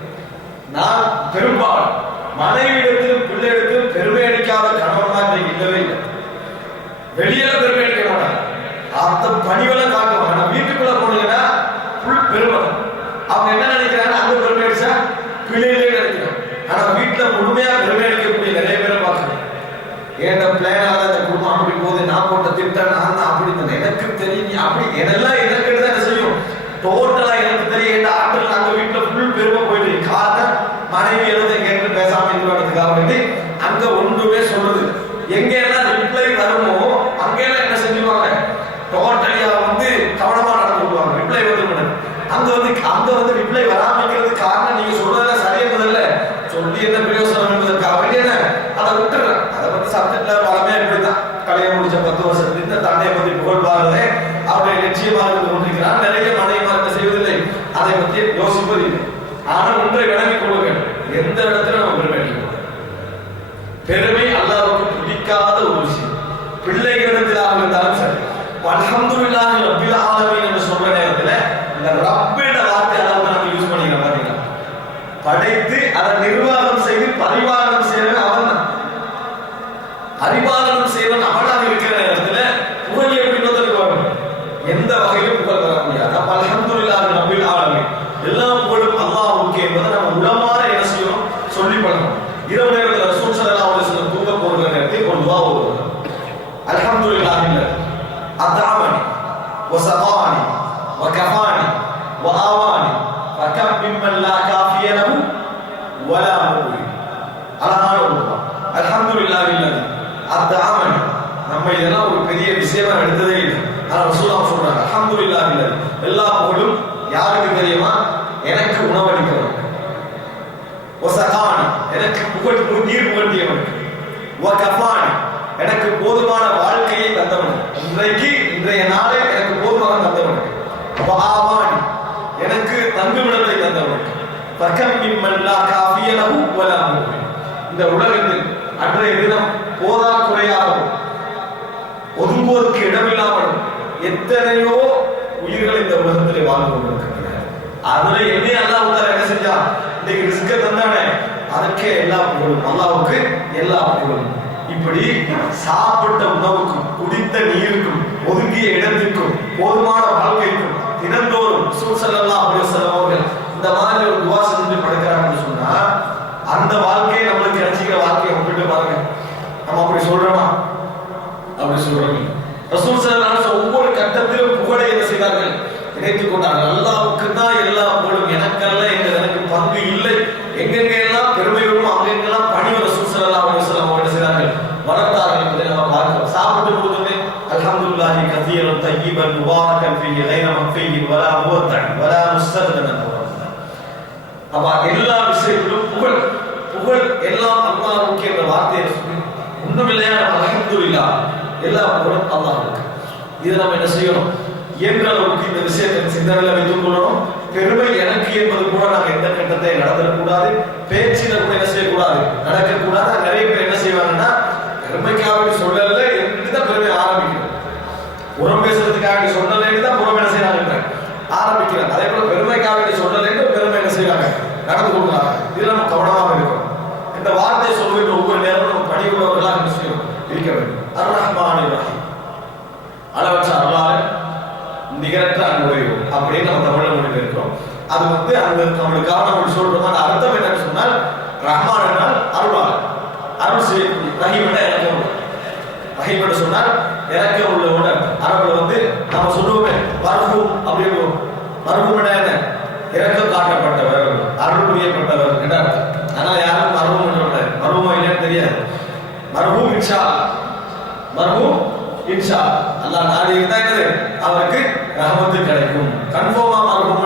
நான் பெரும்பாலும் மனைவியிடத்திலும் பிள்ளையிடத்திலும் பெருமை அடிக்காத கணவன்தான் இல்லவே இல்லை. வெளியில பெருமை அடிக்க மாட்டாங்க. அந்த பணிவெல்லாம் காட்டுவாங்க. ஆனா வீட்டுக்குள்ள போனீங்கன்னா புல் பெருமை. அவங்க என்ன நினைக்கிறாங்க? அங்க பெருமை அடிச்சா பிள்ளைகளே நினைக்கிறாங்க. ஆனா வீட்டுல முழுமையா பெருமை அடிக்கக்கூடிய நிறைய பேரை பார்க்கணும். ஏன்னா பிளானால இந்த குடும்பம் அப்படி போகுது, நான் போட்ட திட்டம் நான் தான் அப்படி இருந்தேன், எனக்கு தெரியும் அப்படி என்னெல்லாம் எனக்கு என்ன செய்யும் டோட்டலா எனக்கு தெரியும். ஆட்கள் நாங்க வீட்டுல ஃபுல் பெருமை போயிட்டு காரணம் மனைவி எழுத கேட்டு பேசாம இருக்கிறதுக்காக வேண்டி அங்க ஒன்றுமே சொல்றது. எங்க எல்லாம் ரிப்ளை வருமோ அங்கெல்லாம் என்ன செஞ்சுருவாங்க? டோட்டலியா கவனமா நடந்து கொள்வாங்க. ரிப்ளை அங்க ரிப்ளை வராமிக்கிறது காரணம் நீங்க சொல்றதெல்லாம் சரியானதில்ல, சொல்லி என்ன பிரயோசனம் என்பதற்காக வேண்டிய அதை விட்டுறேன். அதை சப்ஜெக்ட்ல பலமே இப்படிதான். தன்னை பற்றி புகழ்வார்களே அவருடைய லட்சியமாக இருந்து கொண்டிருக்கிறார். நிறைய மனைவிமார்கள் செய்வதில்லை, அதை பற்றி யோசிப்பதில்லை. ஆனால் ஒன்றை விளங்கிக் கொள்ளுங்கள், எந்த இடத்துல நம்ம பெருமை அடிக்கணும். பெருமை அல்லாஹ்வுக்கு பிடிக்காத ஒரு விஷயம். பிள்ளைகளிடத்திலாக இருந்தாலும் சரி, அல்ஹம்துலில்லாஹி ரப்பில் ஆலமீன் என்று சொல்ற நேரத்துல இந்த ரப்பின வார்த்தை அளவுக்கு நம்ம யூஸ் பண்ணிக்கிறோம். பாத்தீங்களா, படைத்து அதை நிர்வாகம் செய்து பரிபாலனம் செய்யறவன் அவன் தான். பரிபாலனம் செய்வன் அவனாக இருக்கிற நேரத்துல புகழ் எப்படி வரும்? எந்த வகையிலும் புகழ் வர முடியாது. அப்ப அல்ஹம்துலில்லாஹி ரப்பில் ஆலமீன், எல்லா புகழும் அல்லாஹ்வுக்கு என்பதை நம்ம உளமாற என்ன செய்யணும், சொல்லி பழகணும். இரவு நேரத்தில் ரசூல் ஸல்லல்லாஹு அலைஹி வஸல்லம் தூங்க போகிற நேரத்தில் ஒரு துஆ ஓதுவாங்க. அல்ஹம்துலில்லாஹி அத்அமனி வஸகானி வகஃபானி வஆவானி ஃபகம் மிம்மன் லா காஃபிய லஹு வலா முக்ரி. அழகான ஒரு துஆ. அல்ஹம்துலில்லாஹி அத்அமனி, நம்ம இதெல்லாம் ஒரு பெரிய விஷயமா எடுத்ததே இல்லை. ஆனால் ரசூலுல்லாஹ் சொல்றாங்க, அல்ஹம்துலில்லாஹி எல்லா புகழும் யாருக்கு தெரியுமா? எனக்கு உணவளிக்கிறவன். வஸகானி, எனக்கு நீர் புகட்டியவன். வகஃபானி, எனக்கு போதுமான வாழ்க்கையை தந்தவன். இன்றைய நாளை எனக்கு போதுமான தந்தவன். வஆவானி, எனக்கு தங்குமிடத்தை தந்தவன். ஃபகம் மிம்மன் லா காஃபிய லஹு வலா முக்ரி. இந்த உலகத்தில் அன்றைய தினம் போதாக்குறையாகவும் ஒதுங்குவதற்கு இடமில்லாமலும் எத்தனையோ உயிர்கள் இந்த உலகத்திலே வாழ்ந்து கொண்டிருக்கின்றன. அதுல என்ன அல்லாஹ் என்ன செஞ்சா? இன்னைக்கு ரிஸ்க தந்தானே, அதற்கே எல்லா புகழும் அல்லாஹ்வுக்கு, எல்லா புகழும். இப்படி சாப்பிட்ட உணவுக்கும் குடித்த நீருக்கும் ஒதுங்கிய இடத்திற்கும் போதுமான வாழ்க்கைக்கும் தினந்தோறும் ரசூல் ஸல்லல்லாஹு அலைஹி வஸல்லம் அவர்கள் இந்த மாதிரி ஒரு துஆ செஞ்சு படுக்கிறாங்கன்னு சொன்னா, அந்த வாழ்க்கையை நம்மளுக்கு கிடைச்சிக்கிற வாழ்க்கையை ஒப்பிட்டு பாருங்க. நம்ம அப்படி சொல்றோமா? அப்படி சொல்றோம். ரசூல் ஸல்லல்லாஹு அலைஹி வஸல்லம் ஒவ்வொரு கட்டத்திலும் புகழை என்ன செய்தார்கள்? நினைத்துக் கொண்டார்கள். அல்லாஹ்வுக்கு தான் எல்லா புகழும், எனக்கல்ல, எனக்கு பங்கு இல்லை. எங்கெங்க எல்லாம் பெருமை வருமோ அங்கெங்கெல்லாம் பணிவு ரசூல் ஸல்லல்லாஹு அலைஹி வஸல்லம் என்ன செய்தார்கள்? வளர்த்தார்கள் என்பதை நம்ம பார்க்கிறோம். சாப்பிட்டு போதுமே அல்ஹம்துலில்லாஹி கஸீரன் தய்யிபன் முபாரக்கன் ஃபீஹி கைர மக்ஃபீன் வலா முவத்தன் வலா முஸ்தக்னன். அப்ப எல்லா விஷயத்திலும் புகழ் புகழ் எல்லாம் அல்லாஹ்வுக்கு என்ற வார்த்தையை சொல்லி ஒண்ணுமில்லையா? நம்ம அல்ஹம்துலில்லாஹ் எல்லா புகழும் அல்லாஹ்வுக்கு. இதை நம்ம என்ன செய்யணும்? என்ற அளவுக்கு இந்த விஷயத்தை சிந்தனையில் வைத்துக் கொள்ளணும். பெருமை எனக்கு என்பது கூட நாங்கள் எந்த கட்டத்தை நடத்தக்கூடாது, பேச்சில கூட என்ன செய்யக்கூடாது, நடக்கக்கூடாது. நிறைய பேர் என்ன செய்வாங்கன்னா, பெருமைக்காக சொல்லல என்றுதான் பெருமை ஆரம்பிக்கிறது. புறம் பேசுறதுக்காக சொல்லல தான் புறம் என்ன செய்யறாங்க, ஆரம்பிக்கிறாங்க. அதே போல பெருமைக்காக சொல்லல பெருமை என்ன செய்யறாங்க, நடந்து கொள்றாங்க. இதுல நம்ம கவனமாக இருக்கணும். இந்த வார்த்தை சொல்கின்ற ஒவ்வொரு நேரம் நம்ம பணிவுள்ளவர்களாக என்ன செய்யணும், இருக்க வேண்டும். அர்-ரஹ்மானிர் ரஹீம், அளவற்ற அருளாளன், நிகரற்ற அன்புடையோர் அப்படின்னு நம்ம தமிழ்ல மொழியில் இருக்கிறோம். அது அந்த நம்மளுக்காக நம்ம சொல்றோம். அந்த அர்த்தம் என்னன்னு சொன்னால், ரஹ்மான் என்றால் அருளாளன், அருள் செய்யக்கூடிய. ரஹீம் என்ற இறக்கம், ரஹீம் என்று சொன்னால் இறக்கம் உள்ளவன். அரபுல நாம சொல்லுவோமே மர்ஹூம் அப்படின்னு. மர்ஹூம் என்ன? இறக்கம் காட்டப்பட்டவர், அருள் புரியப்பட்டவர் என்ற அர்த்தம். ஆனா யாரும் மர்ஹூம் என்று மர்ஹூமா இல்லைன்னு தெரியாது. மர்ஹூம் இன்ஷா, மர்ஹூம் இன்ஷா அல்லாஹ் நாடி இருந்தா என்னது, அவருக்கு ரஹமத்து கிடைக்கும். கன்ஃபார்மா மர்ஹூம்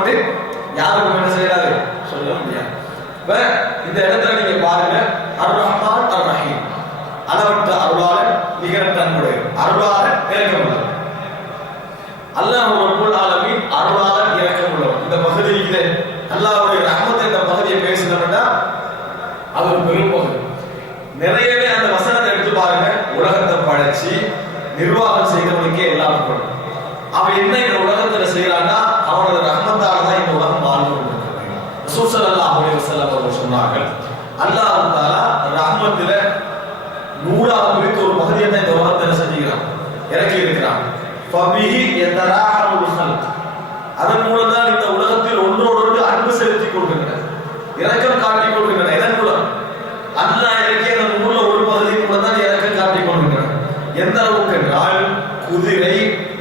யாருக்கும் என்ன செய்யறாரு, சொல்ல முடியாது. இப்ப இந்த இடத்துல நீங்க பாருங்க, அர்-ரஹ்மான் அர்-ரஹீம், அளவற்ற அருளாளன், நிகரற்ற அன்புடையோர். அருளாளன், இரக்கமுள்ளவர். அல்லாஹ் ரப்பல் ஆலமீன் அருளாளன், இரக்கமுள்ளவர். இந்த பகுதியிலே அல்லாஹ்வுடைய ரஹமத் என்ற பகுதியை பேசணும்னா அது ஒரு பெரும் பகுதி. நிறையவே அந்த வசனத்தை எடுத்து பாருங்க. உலகத்தை படைச்சு நிர்வாகம் செய்தவனுக்கே எல்லாம் புகழும். அவன் என்ன இந்த உலகத்துல செய்யறான்னா, அவனோட ரஹ்மத்தால தான் இந்த உலகம் வாழ்ந்து கொண்டிருக்கிறது. ரசூல் ஸல்லல்லாஹு அலைஹி வஸல்லம் அவர்கள் சொன்னார்கள், அல்லாஹ் தஆலா ரஹ்மத்தில 100வது குறித்து ஒரு பகுதியை தான் இந்த உலகத்துல செஞ்சுக்கிறான், இறக்கி இருக்கிறான். ஃபபிஹி யதராஹமுல் ஹல்க், அதன் மூலம் தான் இந்த உலகத்தில் ஒன்றோடொன்று அன்பு செலுத்திக் கொள்கின்றன, இரக்கம் காட்டிக் கொள்கின்றன. இதன் மூலம் அல்லாஹ் இறக்கிய அந்த 100ல ஒரு பகுதி மூலம் தான் இரக்கம் காட்டிக் கொள்கின்றன. எந்த அளவுக்கு என்றால், குதிரை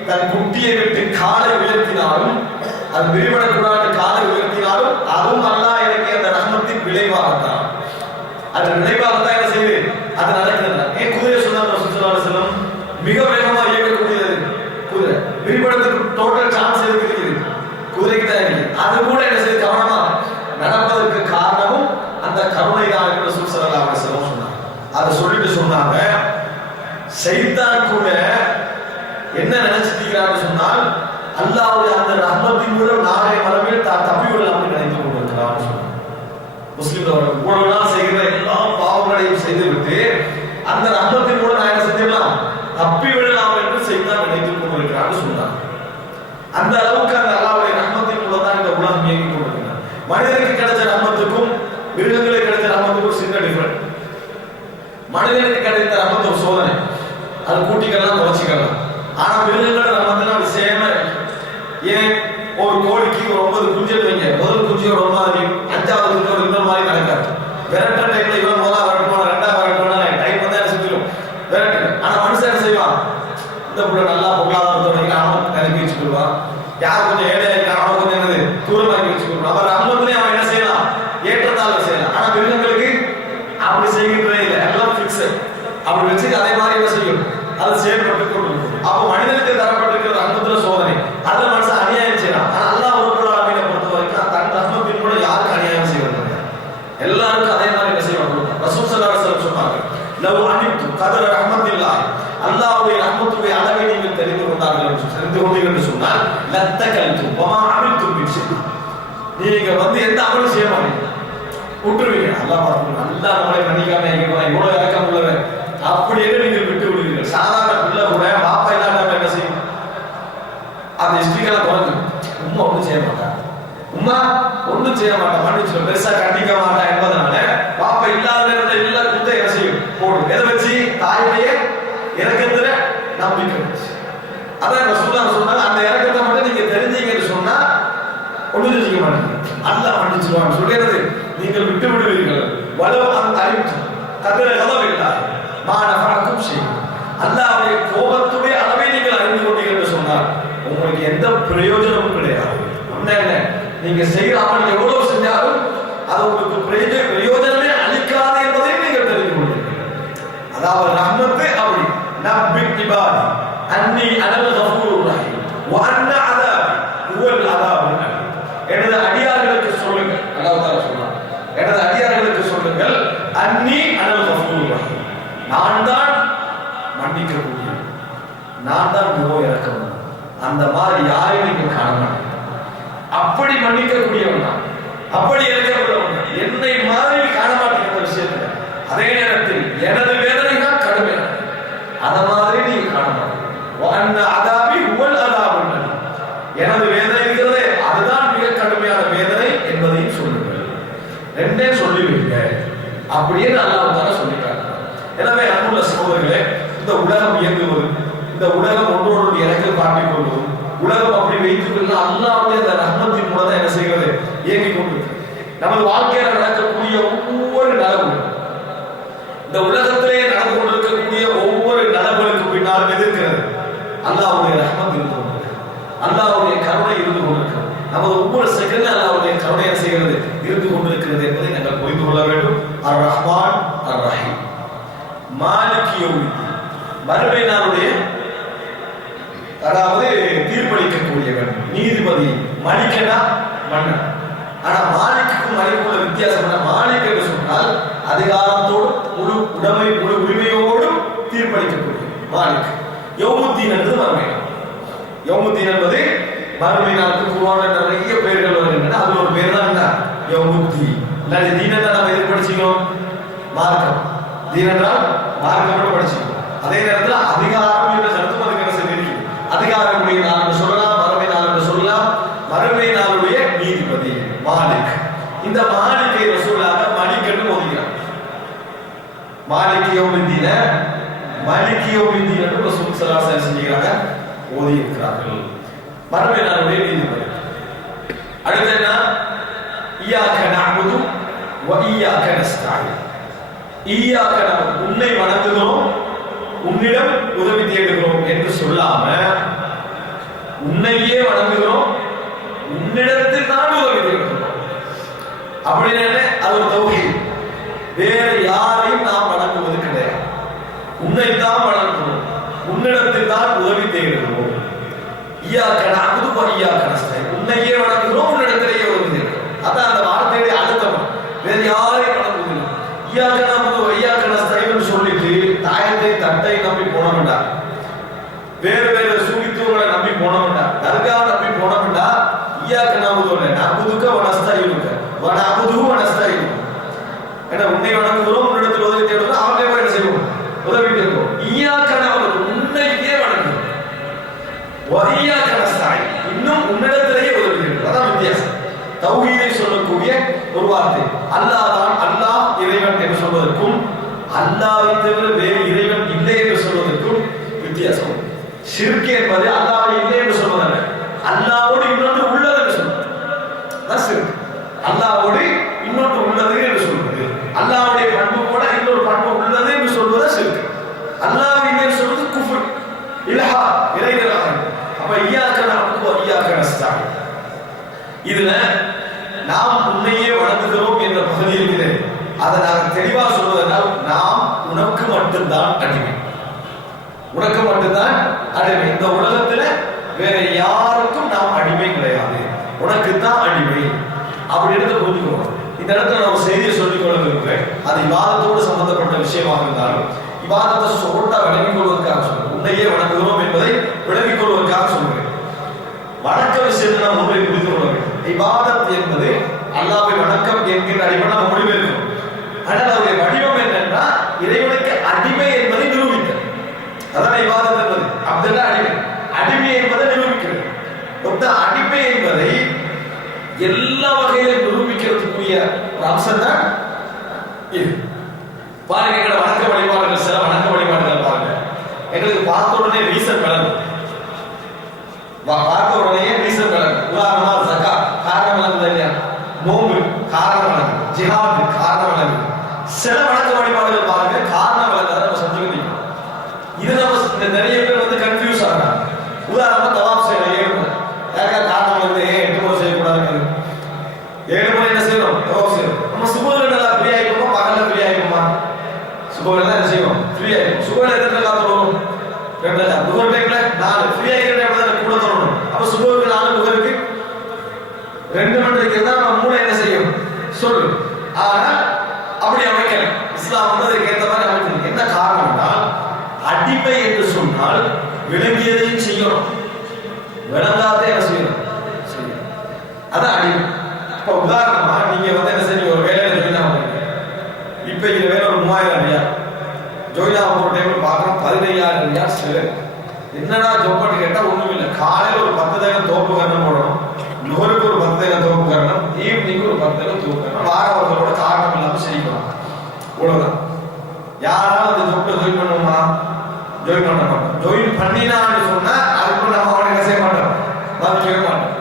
தன் குட்டியை விட்டு காலை உயர்த்தினாலும், அது விரிவடக்கூடாது காலை உயர்த்தினாலும், அதுவும் அல்லாஹ் இறக்கிய அந்த ரஹ்மத்தின் விளைவாகத்தான். அது விளைவாகத்தான் என்ன செய்யுது, அது நடக்கிறது. ஏன் குதிரை சொன்னார் ரசூல் ஸல்லல்லாஹு அலைஹி வஸல்லம், மிக வேகமா இயங்கக்கூடியது குதிரை. விரிவடத்துக்கு டோட்டல் சான்ஸ் இருக்குது குதிரைக்கு தான் இருக்கு. அது கூட என்ன செய்யுது, கவனமா நடப்பதற்கு காரணமும் அந்த கருணை தான் என்று ரசூல் ஸல்லல்லாஹு அலைஹி வஸல்லம் சொன்னாங்க. அதை சொல்லிட்டு சொன்னாங்க, ஷைத்தான் கூட என்ன நினைச்சிருக்கிறான்னு சொன்னால் அல்லாஹ்வுடைய அந்த ரஹ்மத்தின் மூலம் நாளை மறுமையில் தப்பி விடலாம் நினைத்துக் கொண்டிருக்கிறான்னு சொன்னார். முஸ்லிம்கள் இவ்வளவு நாள் செய்கிற எல்லா பாவங்களையும் செய்துவிட்டு அந்த ரஹ்மத்தின் மூலம் நான் என்ன செஞ்சிடலாம், தப்பி விடலாம் என்று செய்தான் நினைத்துக் கொண்டிருக்கிறான்னு சொன்னார். அந்த அளவுக்கு அந்த அல்லாஹ்வுடைய ரஹ்மத்தின் மூலம் தான் இந்த உலகம் இயங்கிக் கொண்டிருக்கிறது. மனிதனுக்கு கிடைச்ச ரஹ்மத்துக்கும் மிருகங்களுக்கு கிடைச்ச ரஹ்மத்துக்கும் சின்ன டிஃபரண்ட். மனிதனுக்கு கிடைத்த ரஹ்மத்து ஒரு சோதனை, அது கூட்டிக்கலாம் குறைச்சிக்கலாம். ஆனா மிருகங்களோட ரஹ்மத்துனா விஷயமே. ஏன் ஒரு கோழிக்கு ஒரு 9 குஞ்சு வைங்க, முதல் குஞ்சு ஒரு மாதிரி, 5வது குஞ்சு ஒரு இன்னொரு மாதிரி நடக்காது. விரட்ட டைம்ல இவன் முதலா வரட்டும், 2வது வரட்டும், டைம் வந்து என்ன செஞ்சிடும் விரட்டு. ஆனா மனுஷன் என்ன செய்வான், இந்த புள்ள நல்லா பொருளாதாரத்தோட அவன் கலக்கி வச்சுக்கிடுவான். யார் கொஞ்சம் ஏழையா அவன் கொஞ்சம் என்னது தூரமாக்கி வச்சுக்கிடுவான். அவர் ரஹ்மத்துலயே அவன் என்ன செய்யலாம், ஏற்றத்தாழ்வு செய்யலாம். ஆனா மிருகங்களுக்கு அப்படி செய்கின்றதே இல்லை, எல்லாம் பிக்ஸ். அப்படி வச்சு அதே மாதிரி என்ன செய்யும், அது செயல்பட்டு கொண்டு. அப்போ மனிதனுக்கு தரப்பட்டிருக்கிற ரஹ்மத்துல சோதனை, அதுல மனுஷன் அநியாயம் செய்யலாம். ஆனா அல்லாஹ் ரப்பல் ஆலமீனை பொறுத்த வரைக்கும் தன் ரஹ்மத்தின் கூட யாருக்கு அநியாயம் செய்வது, எல்லாருக்கும் அதே மாதிரி என்ன செய்வாங்க. ரசூல் ஸல்லல்லாஹு அலைஹி வஸல்லம் சொன்னாங்க, லவ் அனித்து கதர ரஹ்மத்தில்லாஹ், அல்லாஹ்வுடைய ரஹ்மத்துடைய அளவை நீங்கள் தெரிந்து கொண்டீர்கள் என்று சொன்னால் லத்தகல்து வமா அமில்து பிஷை, நீங்க வந்து எந்த அமலும் செய்ய மாட்டீங்க, விட்டுருவீங்க. அல்லாஹ் பார்த்து அல்லாஹ் நம்மளை மன்னிக்காம இவ்வளவு இறக்கம் உள்ளவன் அப்படியே நீங்கள் விட்டு விடுவீர்கள். சாதாரண பிள்ளை கூட பாப்பா இல்லாம என்ன செய்யும், அந்த ஸ்பீக்கரை குறைஞ்சு உம்மா ஒன்றும் செய்ய மாட்டான், உம்மா ஒன்றும் செய்ய மாட்டான், மன்னிச்சு பெருசா கண்டிக்க மாட்டான் என்பதனால பாப்பா இல்லாத எல்லா குத்த என்ன செய்யும் போடும். எதை வச்சு, தாயுடைய இறக்கத்துல நம்பிக்கை வச்சு. அதான் ரசூலுல்லாஹ் சொன்னாங்க, அந்த இறக்கத்தை மட்டும் நீங்க தெரிஞ்சீங்கன்னு சொன்னா ஒன்றும் செய்ய மாட்டீங்க, அல்லாஹ் மன்னிச்சுடுவான்னு சொல்லிடுறது. நீங்கள் விட்டு விடுவீர்கள். வலவ் அந்த அறிவிச்சு கதிர கதவில்லா மானஃபஅக்கும் ஷை, அல்லாஹ்வுடைய கோபத்துடைய அளவை நீங்கள் அறிந்து கொண்டீர்கள் என்று சொன்னால் உங்களுக்கு எந்த பிரயோஜனமும் கிடையாது. என்ன நீங்க செய்கிற அமல் எவ்வளவு செஞ்சாலும் அது உங்களுக்கு பிரயோஜனமே அளிக்காது என்பதை நீங்கள் தெரிந்து கொள்வீர்கள். அதாவது ரஹ்மத்து அப்படி நப்பி இபாதி அன்னி அனல் கஃபூருர் ரஹீம் வ அன்ன அஸாபி ஹுவல் அஸாபுல் அலீம். எனது அடியார்களுக்கு சொல்லுங்கள், அல்லாஹ் தஆலா சொல்றார், எனது அடியார்களுக்கு சொல்லுங்கள், அன்னி அனல் கஃபூருர் ரஹீம், நான் தான் மன்னிக்கக்கூடியவன், நான் தான் மிகவும் இரக்கமுள்ளவன். அந்த மாதிரி யாரையும் நீங்க காண மாட்டீங்க. அப்படி மன்னிக்கக்கூடியவன் தான், அப்படி இரக்கமுள்ளவன் தான், என்னை மாதிரி காண மாட்டீங்க விஷயத்துல. அதே நேரத்தில் எனது வேதனை தான் கடுமையான, அத மாதிரி நீங்க காண மாட்டீங்க. அதாபி ஹுவல் அஸாபுல் அலீம், எனது வேதனை இருக்கிறதே அதுதான் மிக கடுமையான வேதனை என்பதையும் சொல்லுங்கள். ரெண்டே சொல்லி வைங்க அப்படியே அல்லாஹ் தஆலா சொல்லிட்டாங்க. எனவே அன்புள்ள சகோதரர்களே, இந்த உலகம் இயங்குவது, இந்த உலகம் ஒன்றோடு இறக்க காட்டிக் கொள்வது, உலகம் அப்படி வைத்துக் கொள்ள அல்லாஹ்வுடைய அந்த ரஹ்மத்தின் மூலம் தான் என்ன செய்கிறது, இயங்கிக் கொண்டிருக்கிறது. நமது வாழ்க்கையில் நடக்கக்கூடிய ஒவ்வொரு நலவும், இந்த உலகத்திலே நடந்து கொண்டிருக்கக்கூடிய ஒவ்வொரு நலவுகளுக்கு பின்னாலும் எதிர்க்கிறது அல்லாஹ்வுடைய ரஹ்மத் இருந்து கொண்டிருக்கிறது, அல்லாஹ்வுடைய கருணை இருந்து கொண்டிருக்கிறது. நமது ஒவ்வொரு செகண்ட் அல்லாஹ்வுடைய கருணை என்ன செய்கிறது, இருந்து கொண்டிருக்கிறது என்பதை நாங்கள் புரிந்து கொள்ள வேண்டும். அர் ரஹ்மான் அர் ரஹீம், மாலிக் யௌமித்தீன், மறுமை நாளுடைய அதாவது தீர்ப்பளிக்கக்கூடியவன், நீதிபதி. மலிக்கனா மன்னன். ஆனா மாலிக்குக்கும் மலிக்குள்ள வித்தியாசம் என்ன, மாலிக் என்று சொன்னால் அதிகாரத்தோடு முழு உடைமை முழு உரிமையோடும் தீர்ப்பளிக்கக்கூடிய மாலிக். யௌமுத்தீன் என்பது மறுமை நாள். யௌமுத்தீன் என்பது மறுமை நாளுக்கு குர்ஆன்ல நிறைய பெயர்கள் வருகின்றன. அதுல ஒரு பேர் தான் என்ன, யௌமுத்தீன். இல்லாட்டி தீன் என்றால் நம்ம எது படிச்சோம், மார்க்கம். தீன் என்றால் மார்க்கம் மட்டும் படிச்சோம். அதே நேரத்தில் அதிகாரம் என்ற கருத்தும் அதுக்கு என்ன செய்திருக்கு, அதிகாரமுடைய நாள் என்று சொல்லலாம், மறுமை நாள் என்று சொல்லலாம். மறுமை நாளுடைய நீதிபதி மாலிக். இந்த மாலிக்கை ரசூலுல்லாஹ் மலிக் என்று ஓதுகிறார். மாலிக் யௌமித்தீன, மலிக் யௌமித்தீன் என்று ரசூல் ஸல்லல்லாஹு அலைஹி வஸல்லம் சொல்கிறாங்க, ஓதி இருக்கிறார்கள். மறுமை நாளுடைய நீதிபதி. அடுத்து என்ன, இய்யாக நஅபுது வ இய்யாக நஸ்தஈன். இய்யாக நஅபுது, உன்னை வணங்குகிறோம், உன்னிடம் உதவி தேடுகிறோம் என்று சொல்லாம உன்னையே வணங்குகிறோம், உன்னிடத்தில் தான் உதவி தேடுகிறோம் அப்படின்னு அது ஒரு தௌஹீத். வேற யாரையும் நாம் வணங்குவது கிடையாது, உன்னைத்தான் வணங்குகிறோம், உன்னிடத்தில் தான் உதவி தேடுகிறோம். இய்யாக நஅபுது வ இய்யாக நஸ்தஈன், உன்னையே வணங்குகிறோம், உன்னிடத்திலேயே உதவி தேடுகிறோம். அதான் அந்த வார்த்தையுடைய அர்த்தம். வேற யாரையும் வணங்குவதில்லை. இய்யாக நஅபுது வ இய்யாக நஸ்தஈன் சொல்லிட்டு தாயத்தை தட்டை நம்பி போன வேண்டாம். வேறு வேறு நம்பி போனோம்டா, தர்காவை நம்பி போனோம்டா, ஈயாக்க நம்புதுல நம்புதுக்க வனஸ்தாயிலுக்க வனஅபுது வனஸ்தாயிலுக்க. ஏன்னா உன்னை வணங்குகிறோம், உன்னிடத்தில் உதவி தேடுறோம், அவங்களே போய் என்ன செய்வோம், உதவி கேட்போம். ஈயாக்க நம்புது உன்னையே வணங்குகிறோம், வஈயாக்க நஸ்தாயி இன்னும் உன்னிடத்திலேயே உதவி தேடுறோம். அதான் வித்தியாசம். தௌஹீதை சொல்லக்கூடிய ஒரு வார்த்தை அல்லாஹ் தான், அல்லாஹ் இறைவன் என்று சொல்வதற்கும் அல்லாஹ்வை தவிர வேறு இறைவன் இல்லை என்று சொல்வதற்கும் வித்தியாசம். ஷிர்க் என்பது அல்லாஹ் இல்லை என்று சொல்வதல்ல, அல்லாஹ்வோடு இன்னொன்று உள்ளது என்று சொல்வது. அதான் ஷிர்க். அல்லாஹ்வோடு இன்னொன்று உள்ளது என்று சொல்வது, அல்லாஹ்வுடைய பண்பு கூட இன்னொரு பண்பு உள்ளது என்று சொல்வது ஷிர்க். அல்லாஹ் இல்லை என்று சொல்வது குஃப்ர், இல்ஹா, இறைநிராகரி. அப்ப ஈயாக்க நஅபுது வ ஈயாக்க நஸ்தஈன். இதுல நாம் உன்னையே வணங்குகிறோம் என்ற பகுதி இருக்கிறது. அதை நாங்கள் தெளிவா சொல்வதனால் நாம் உனக்கு மட்டும்தான் அடிமை, உனக்கு மட்டும்தான் அடிமை. இந்த உலகத்துல வேற யாருக்கும் நாம் அடிமை கிடையாது, உனக்கு தான் அடிமை அப்படின்னு புரிஞ்சுக்கணும். இந்த இடத்துல நான் ஒரு செய்தியை சொல்லிக் கொள்ள விரும்புகிறேன். அது இபாதத்தோடு சம்பந்தப்பட்ட விஷயமாக இருந்தாலும் இபாதத்தை சொல்லிட்டா விளங்கிக் கொள்வதற்காக சொல்றேன். உன்னையே வணங்குகிறோம் என்பதை விளங்கிக் கொள்வதற்காக சொல்றேன். வணக்க விஷயத்தை நாம் ஒன்றை புரிந்து கொள்ள வேண்டும். இபாதத் என்பது அல்லாஹ்வை வணக்கம் என்கிற அடிப்படை நாம் மொழிபெயர்க்கிறோம். ஆனால் அவருடைய வடிவம் என்னன்னா இறைவனுக்கு அடிமை என்பதை நிரூபித்தல். அதான் இபாதத் என்பது. அப்துல்லா அடிமை, அடிமை என்பதை நிரூபிக்கிறது. மொத்த அடிமை என்பதை எல்லா வகையிலும் நிரூபிக்கிறதுக்குரிய ஒரு அம்சம் தான் இது. பாருங்க, எங்களோட வணக்க வழிபாடுகள், சில வணக்க வழிபாடுகள் பாருங்க, எங்களுக்கு பார்த்த உடனே ரீசன் விளங்கும். பார்த்த உடனே ரீசன் விளங்கும். உதாரணமா ஜகாத் காரணம் விளங்குது இல்லையா, நோன்பு காரணம் விளங்கும், ஜிஹாத் காரணம் விளங்கும். சில வணக்க வழிபாடுகள் பாருங்க காரணம் விளங்காத நம்ம செஞ்சுக்கிட்டீங்க. இது நம்ம நிறைய பேர் வந்து கன்ஃபியூஸ் ஆகிறாங்க. உதாரணமா தவாப் செய்யணும் 7 முறை, யாருக்கா காரணம் வந்து 8 முறை செய்யக்கூடாதுன்னு 7 முறை என்ன செய்யணும், தவாப் செய்யணும். நம்ம சுபஹ்ல நல்லா ஃப்ரீ ஆயிப்போமா, பகல்ல ஃப்ரீ ஆயிப்போமா? சுபஹ்ல தான் என்ன செய்வோம், ஃப்ரீ ஆயிப்போம். சுபஹ்ல எத்தனை ரக்காத் தொழுவோம், 2 ரக்காத். துஹர் டைம்ல 4, ஃப்ரீ ஆயிக்கிற டைம்ல தான் கூட தொழணும். அப்ப சுபஹ்க்கு 4, துஹருக்கு 2 மணி இருக்கிறதா நம்ம மூளை என்ன செய்யும், சொல்லு. ஆனா அப்படி அமைக்கல. இஸ்லாம் வந்து அதுக்கு ஏற்ற மாதிரி அமைச்சிருக்கு. என்ன காரணம்னா அடிமை என்று சொன்னால் விளங்கியதையும் செய்யணும், விளங்காதே என்ன செய்யணும், செய்யணும். அதான் அடிமை. இப்ப உதாரணமா நீங்க வந்து என்ன செய்ய, ஒரு வேலையில ஜாயின் ஆகுறீங்க. இப்ப இந்த வேலை ஒரு 3000 ரியால், ஜாயின் ஆக ஒரு டைம்ல பாக்குறோம் 15000 ரியால் செலவு. என்னடா ஜோப்பான்னு கேட்டா ஒண்ணும் இல்லை. காலையில ஒரு 10,000 தோப்பு கரணம் போடணும், நுகருக்கு ஒரு 10,000 தோப்பு கரணம், ஈவினிங் ஒரு 10,000 தோப்பு கரணம், வாரவர்களோட காரணம் இல்லாம செய்யணும். இவ்வளவுதான். யாராலும் அந்த ஜோப்ல ஜாயின் பண்ணுவோமா, ஜாயின் பண்ண மாட்டோம். ஜாயின் பண்ணினான்னு சொன்னா அதுக்கு நம்ம அவனை என்ன செய்ய மாட்டோம், கேட்க மாட்டோம்.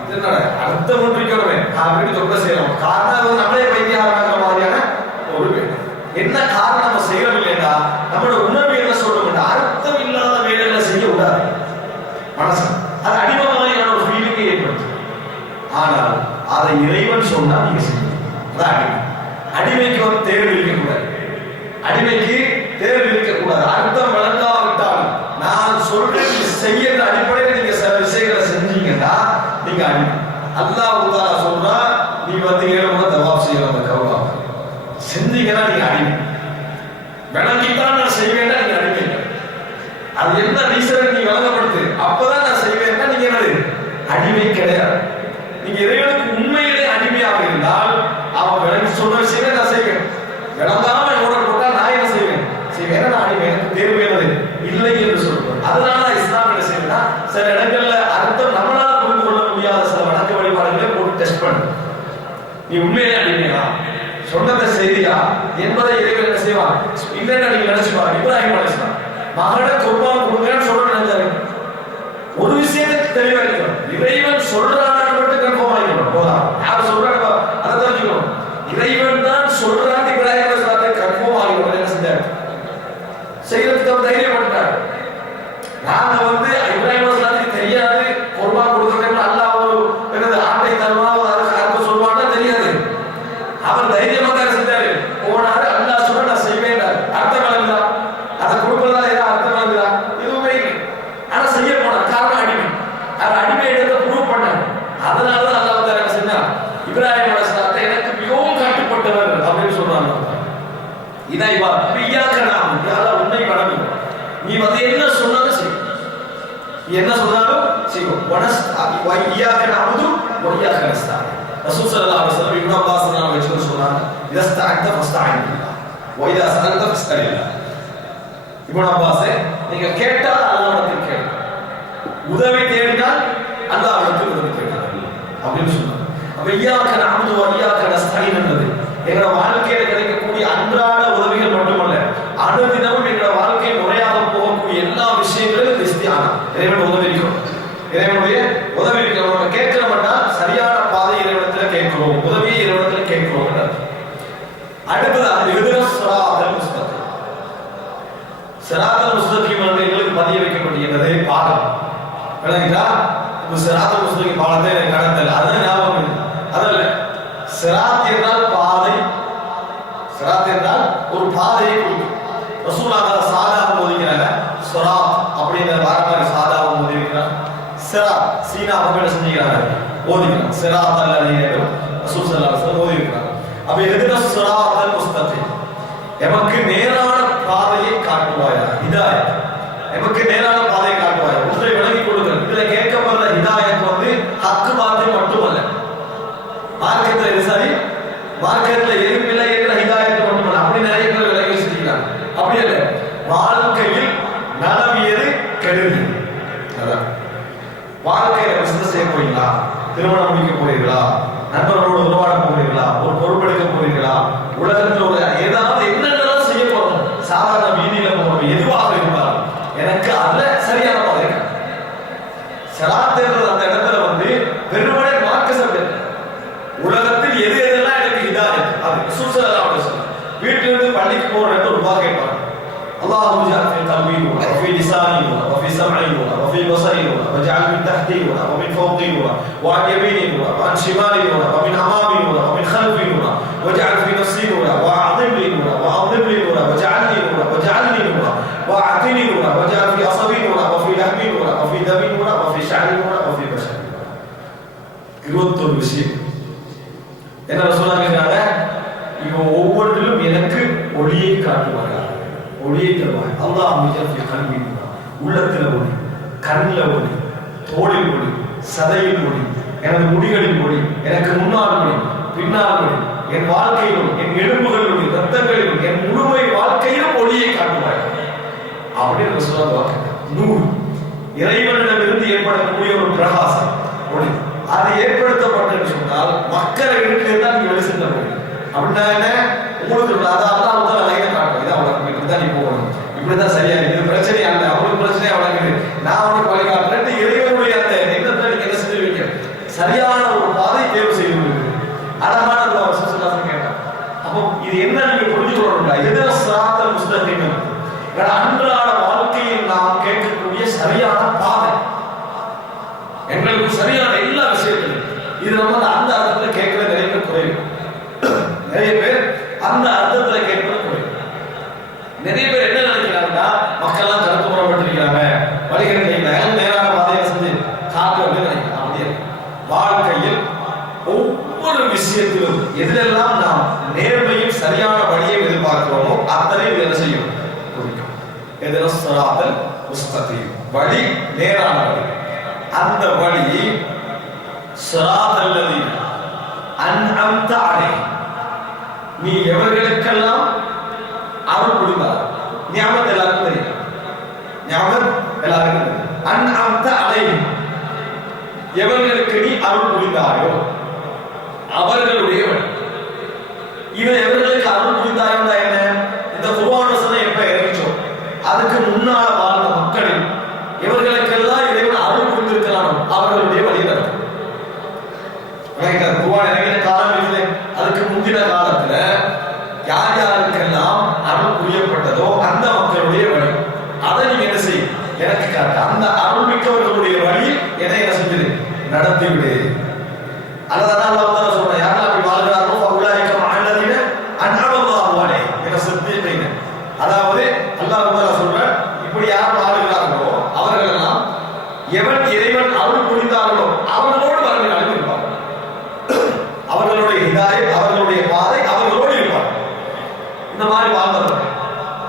இது என்னடா அர்த்தம் ஒன்று இருக்கணுமே, நான் வீட்டு ஜோப்ல செய்யணும். காரணம் அது நம்மளே பைத்தியாகிற மாதிரியான ஒரு வேலை. என்ன காரணம் நம்ம செய்யறோம் இல்லையா, நம்மளோட உணர்வு என்ன சொல்றோம், அர்த்தம் இல்லாத வேலைகளை செய்ய விடாது மனசு. அது அடிமை மாதிரியான ஒரு ஃபீலிங்கை ஏற்படுத்தும். ஆனால் அதை இறைவன் சொன்னா நீங்க செய்யணும். அதான் அடிமை. அடிமைக்கு வந்து தேர்வு இருக்கக்கூடாது, அடிமைக்கு தேர்வு இருக்கக்கூடாது. அர்த்தம் விளங்காவிட்டால் நான் சொல்றேன் செய்யற அடிப்படையில் நீங்க சில விஷயங்களை செஞ்சீங்கன்னா நீங்க அடிமை. அல்லாஹ் தஆலா சொல்றா, நீ வந்து 7 முறை தவாப் செய்யணும், அந்த கௌபா செஞ்சீங்கன்னா நீங்க அடிமை. விளங்கித்தான் நான் செய்வேன்னா நீங்க அடிமை. அது என்ன ரீசன் நீ விளங்கப்படுத்து, அப்பதான் நான் செய்வேன்னா நீங்க என்னது, அடிமை கிடையாது. நீங்க இறைவனுக்கு உண்மையிலே அடிமையாக இருந்தால் அவன் விளங்கி சொன்ன விஷயமே நான் செய்வேன், விளங்காம ஓட போட்டா நான் என்ன செய்வேன், செய்வேன். நான் அடிமை, எனக்கு தேர்வு என்னது இல்லை என்று சொல்றேன். அதனால இஸ்லாம் என்ன செய்யணும்னா சில இடங்கள்ல அர்த்தம் நம்மளால புரிந்து கொள்ள முடியாத சில வணக்க வழிபாடுகளை போட்டு டெஸ்ட் பண்ணு. நீ உண்மையிலே அடிமையா, சொன்னதை செய்தியா என்பதை இறைவன் என்ன செய்வான், இல்லைன்னா நீங்க நினைச்சுப்பாங்க. இப்ராஹிம் அலைஹிஸ்ஸலாம் மகனை குர்பான் கொடுங்கன்னு சொல்ல நினைச்சாரு. ஒரு விஷயத்தை தெளிவா இருக்கணும், இறைவன் சொல்றான்னு மட்டும் கன்ஃபார்ம் ஆகிக்கணும். போதா யார் சொல்றாங்க அதை தெரிஞ்சுக்கணும். இறைவன் தான் சொல்றான்னு இப்ராஹிம் அலைஹிஸ்ஸலாத்தை கன்ஃபார்ம் ஆகிக்கணும். என்ன செஞ்சாரு, செய்யறதுக்கு அவர் தைரியப்பட்டார். நாங்க வந்து இப்ராஹிம் அலைஹிஸ்ஸலாத்துக்கு தெரியாது குர்பான் கொடுக்கறதுக்கு அல்லாஹ் ஒரு என்னது ஆட்டை தருவா, அதுக்கு அர்த்தம் சொல்வான்னா தெரியாது. அவர் தைரியமா தான் செஞ்சாரு, போனாரு. அல்லாஹ் சொல்ற நான் செய்வேன், அர்த்தம் விளங்குதா, அதை கொடுக்கறதா ஏதாவது அர்த்தம் விளங்குதா, எதுவுமே இல்லை. ஆனா செய்ய போனா காரணம் அடிமை. அவர் அடிமை இடத்தை ப்ரூவ் பண்ணார். அதனாலதான் அல்லாஹ் தஆலா என்ன செஞ்சார், இப்ராஹிம் அலைஹிஸ்ஸலாத்தை எனக்கு மிகவும் கட்டுப்பட்டவர் அப்படின்னு சொல்றாங்க. இதான் இபாதத். ஈயாக்க நஅபுது, அல்லாஹ் உன்னை வணங்குகிறோம், நீ வந்து என்ன சொன்னாலும் சரி. என்ன சொன்னாலும் செய்வோம். வய்யாக்க நஅபுது வய்யாக்க நஸ்தஈன். ரசூல் ஸல்லல்லாஹு அலைஹி வஸல்லம் இப்னு அப்பாஸ் ரலியல்லாஹு அன்ஹு சொன்னாங்க, இதஸ்தஅத ஃபஸ்தஈன் பில்லாஹ் வ இதா சஅல்த ஃபஸ்அலில்லாஹ். இப்னு அப்பாஸ், நீங்க கேட்டால் அல்லாஹ்விடத்தில் கேளுங்க, உதவி தேடினால் அல்லாஹ்விடத்தில் உதவி தேடுங்கள் அப்படின்னு சொன்னாங்க. அப்ப இய்யாக நஅபுது வ இய்யாக நஸ்தஈன் என்பது எங்க வாழ்க்கையில கிடைக்கக்கூடிய அன்றாட உதவிகள் மட்டுமல்ல, அனுதினமும் எங்க வாழ்க்கை முறையாக போகக்கூடிய எல்லா விஷயங்களும் இஸ்திஆனா, இறைவன் உதவி இருக்கிறோம், இறைவனுடைய உதவி இருக்கிறோம். நம்ம கேட்கிறோம்னா சரியான பாதை இறைவனத்துல கேட்கிறோம், உதவியை இறைவனத்துல கேட்கிறோம். அடுத்ததாக இஹ்தினஸ் ஸிராத்தல் முஸ்தகீம். ஸிராத்தல் முஸ்தகீம் எங்களுக்கு பதிய வைக்கப்பட்டிருக்கிறது பாடம். விளங்கிட்டா? இப்ப ஸிராத்தல் முஸ்தகீம் பாடத்தை கடத்தல் அது ஞாபகம். அதல்ல, ஸிராத் என்றால் பாதை, ஸிராத் என்றால் ஒரு பாதையை குறிக்கும். ரசூலுல்லாஹ் சாதாரண ஓதிக்கிறாங்க, ஸிராத் அப்படிங்கிற வார்த்தை சாதாரண ஓதிக்கிறாங்க. ஸிராத் சீனா அவங்க செஞ்சுக்கிறாங்க, ஓதிக்கிறாங்க. ஸிராத் அல்லதீன ரசூல் ஸல்லல்லாஹு அலைஹி வஸல்லம் ஓதிக்கிறாங்க. அப்ப இஹ்தினஸ் ஸிராத்தல் முஸ்தகீம், எமக்கு நேரான பாதையை காட்டுவாயா, ஹிதாயத், எமக்கு நேரான பாதையை காட்டுவாயா. ஒன்றை விளங்கிக் கொள்ளுங்கள், இதுல கேட்கப்படுற ஹிதாயத் வந்து ஹக்கு பாத்தில் மட்டுமல்ல, மார்க்கத்துல இது சரி மார்க்கத்துல எதுவுமில்லை என்ற ஹிதாயத் மட்டுமல்ல. அப்படி நிறைய பேர் விளங்கி வச்சிருக்கிறாங்க. அப்படி அல்ல, வாழ்க்கையில் நலவியது கெடுதி. அதான் வாழ்க்கையில பிசினஸ் செய்ய போறீங்களா, திருமணம் முடிக்க போறீங்களா, நண்பர்களோடு உருவாட போறீங்களா, ஒரு பொறுப்பெடுக்க போறீங்களா, உலகத்தில் ஒரு ஏதாவது என்னென்னலாம் செய்ய போறோம், சாதாரண வீதியில போறோம், எதுவாக இருந்தாலும் எனக்கு அதுல சரியான பாதை. ஸிராத் என்ற அந்த இடத்துல வந்து வெறுமனே மார்க்க சப்ஜெக்ட், உலகத்தில் எது எதெல்லாம் எனக்கு ஹிதாயத், அது ரசூல் ஸல்லல்லாஹு அலைஹி வஸல்லம் வீட்டில இருந்து பள்ளிக்கு போறேன்னு ஒரு வாக்கு கேட்பாங்க. அல்லாஹு ஜஅல் ஃபீ கல்பி நூர வ ஃபீ லிசானி நூர வ ஃபீ சம்இ நூர வ ஃபீ பஸரி நூர வ ஜஅல் மின் தஹ்தி நூர வ மின் ஃபௌகி நூர வ அன் யமீனி நூர வ அன் ஷிமாலி நூர வ மின் அமாமி நூர வ மின் خلفி நூர வ ஜஅல் ஃபீ நஃப்ஸி நூர வ அஸிம் லி நூர வ அஸிம் லி நூர வ ஜஅல்னி நூர வ ஜஅல்னி நூர வ அஅதினி நூர வ ஜஅல் ஃபீ அஸபி நூர வ ஃபீ லஹ்மி நூர வ ஃபீ தமி நூர வ ஃபீ ஷஅரி நூர வ ஃபீ பஷரி நூர. 21 விஷயம் என்ன சொல்றாங்க, இவங்க ஒவ்வொன்றிலும் எனக்கு ஒளியை காட்டுவார்கள், ஒளியை தருவார். அல்லாஹ் மிஜஃபி கல்வி, உள்ளத்துல ஒளி, கண்ணில் ஒளி, தோளில் ஒளி, சதையில் ஒளி, எனது முடிகளில் ஒளி, எனக்கு முன்னால் ஒளி, பின்னால் ஒளி, என் வாழ்க்கையில் ஒளி, என் எலும்புகளில் ஒளி, ரத்தங்களில் ஒளி, என் முழுமை வாழ்க்கையிலும் ஒளியை காட்டுவார் அப்படின்னு சொல்லுவாங்க. நூறு இறைவனிடமிருந்து ஏற்படக்கூடிய ஒரு பிரகாசம் ஒளி, அது ஏற்படுத்தப்பட்டது சொன்னால் மக்களை வீட்டிலே தான் நீங்க வெளி செல்ல முடியும். அப்படின்னா என்ன, உங்களுக்கு அல்லாஹ் லைனை காட்டும், இதான் அவனுக்கு இப்படிதான் நீ போகணும், இப்படிதான் சரியா, இது பிரச்சனை அல்ல, அவங்களுக்கு பிரச்சனையா வழங்குது, நான் அவனுக்கு வழிகாட்டுறேன். இறைவனுடைய அந்த எண்ணத்தை நீங்க என்ன செஞ்சிருவீங்க, சரியான ஒரு பாதை தேர்வு செய்து கொள்வீங்க. அழகான கேட்டான். அப்போ இது என்ன நீங்க புரிஞ்சுக்கணும், இஹ்தினஸ் ஸிராத்தல் முஸ்தகீம், அன்றாட வாழ்க்கையில் நாம் கேட்கக்கூடிய சரியான பாதை, எங்களுக்கு சரியான எல்லா விஷயத்திலும். இது நம்ம அந்த அர்த்தத்துல கேட்கிற நிறைய பேர் குறைவு, நிறைய பேர் அந்த அர்த்தத்துல கேட்கிற குறைவு. நிறைய பேர் என்ன நினைக்கிறாங்கன்னா, மக்கள் எல்லாம் கருத்து முறைப்பட்டிருக்கிறாங்க, வழிகள் நேரான பாதையை செஞ்சு காட்டு அப்படின்னு நினைக்கிறாங்க. அப்படியே வாழ்க்கையில் ஒவ்வொரு விஷயத்திலும் எதிலெல்லாம் நாம் நேர்மையும் சரியான வழியை எதிர்பார்க்கிறோமோ அத்தனை என்ன செய்யும், இஹ்தினஸ் ஸிராத்தல் முஸ்தகீம், வழி நேரான வழி. அந்த வழி ஸிராத்தல் லதீன அன்அம்த அலைஹிம், நீ எவர்களுக்கெல்லாம் அருள் புரிந்தாய், நிஅமத் எல்லாருக்கும் தெரியும், நிஅமத் எல்லாருக்கும் தெரியும். அன்அம்த அலைஹிம், எவர்களுக்கு நீ அருள் புரிந்தாயோ அவர்களுடைய வழி. இவன் எவர்களுக்கு அருள் புரிந்தாயோ என்ன, இந்த குர்ஆன் வசனம் எப்ப இறங்கிச்சோ அதுக்கு முன்னால வாழ்ந்த மக்களில் இவர்களுக்கெல்லாம் இறைவன் அருள் புரிந்திருக்கிறானோ அவர்களுடைய வழியில் இருக்கும். குர்ஆன் இறங்கின காலம் இல்லை, அதுக்கு முந்தின காலத்துல யார் யாருக்கெல்லாம் அருள் புரியப்பட்டதோ அந்த மக்களுடைய வழி, அதை நீங்க என்ன செய்ய எனக்கு காட்ட, அந்த அருள் மிக்கவர்களுடைய வழி என்னை என்ன செஞ்சது நடத்தி விடு. அல்லதான் அல்லாஹ் சொல்ற, யாரெல்லாம் அப்படி வாழ்கிறாரோ ஃபஉலாயிக மஅல்லதீன அன்அமல்லாஹு அலைஹிம் மின ஸித்தீகீன. அதாவது அல்லாஹ் சொல்ற, இப்படி யார் வாழ்கிறார்களோ அவர்கள் எல்லாம் எவன் இறைவன் அருள் புரிந்தார்களோ அவர்களோடு வரவில் அனுப்பியிருப்பார், அவர்களுடைய ஹிதாயத், அவர்களுடைய பாதை அவர்களோடு இருப்பார். இந்த மாதிரி வாழ்ந்தவர்கள்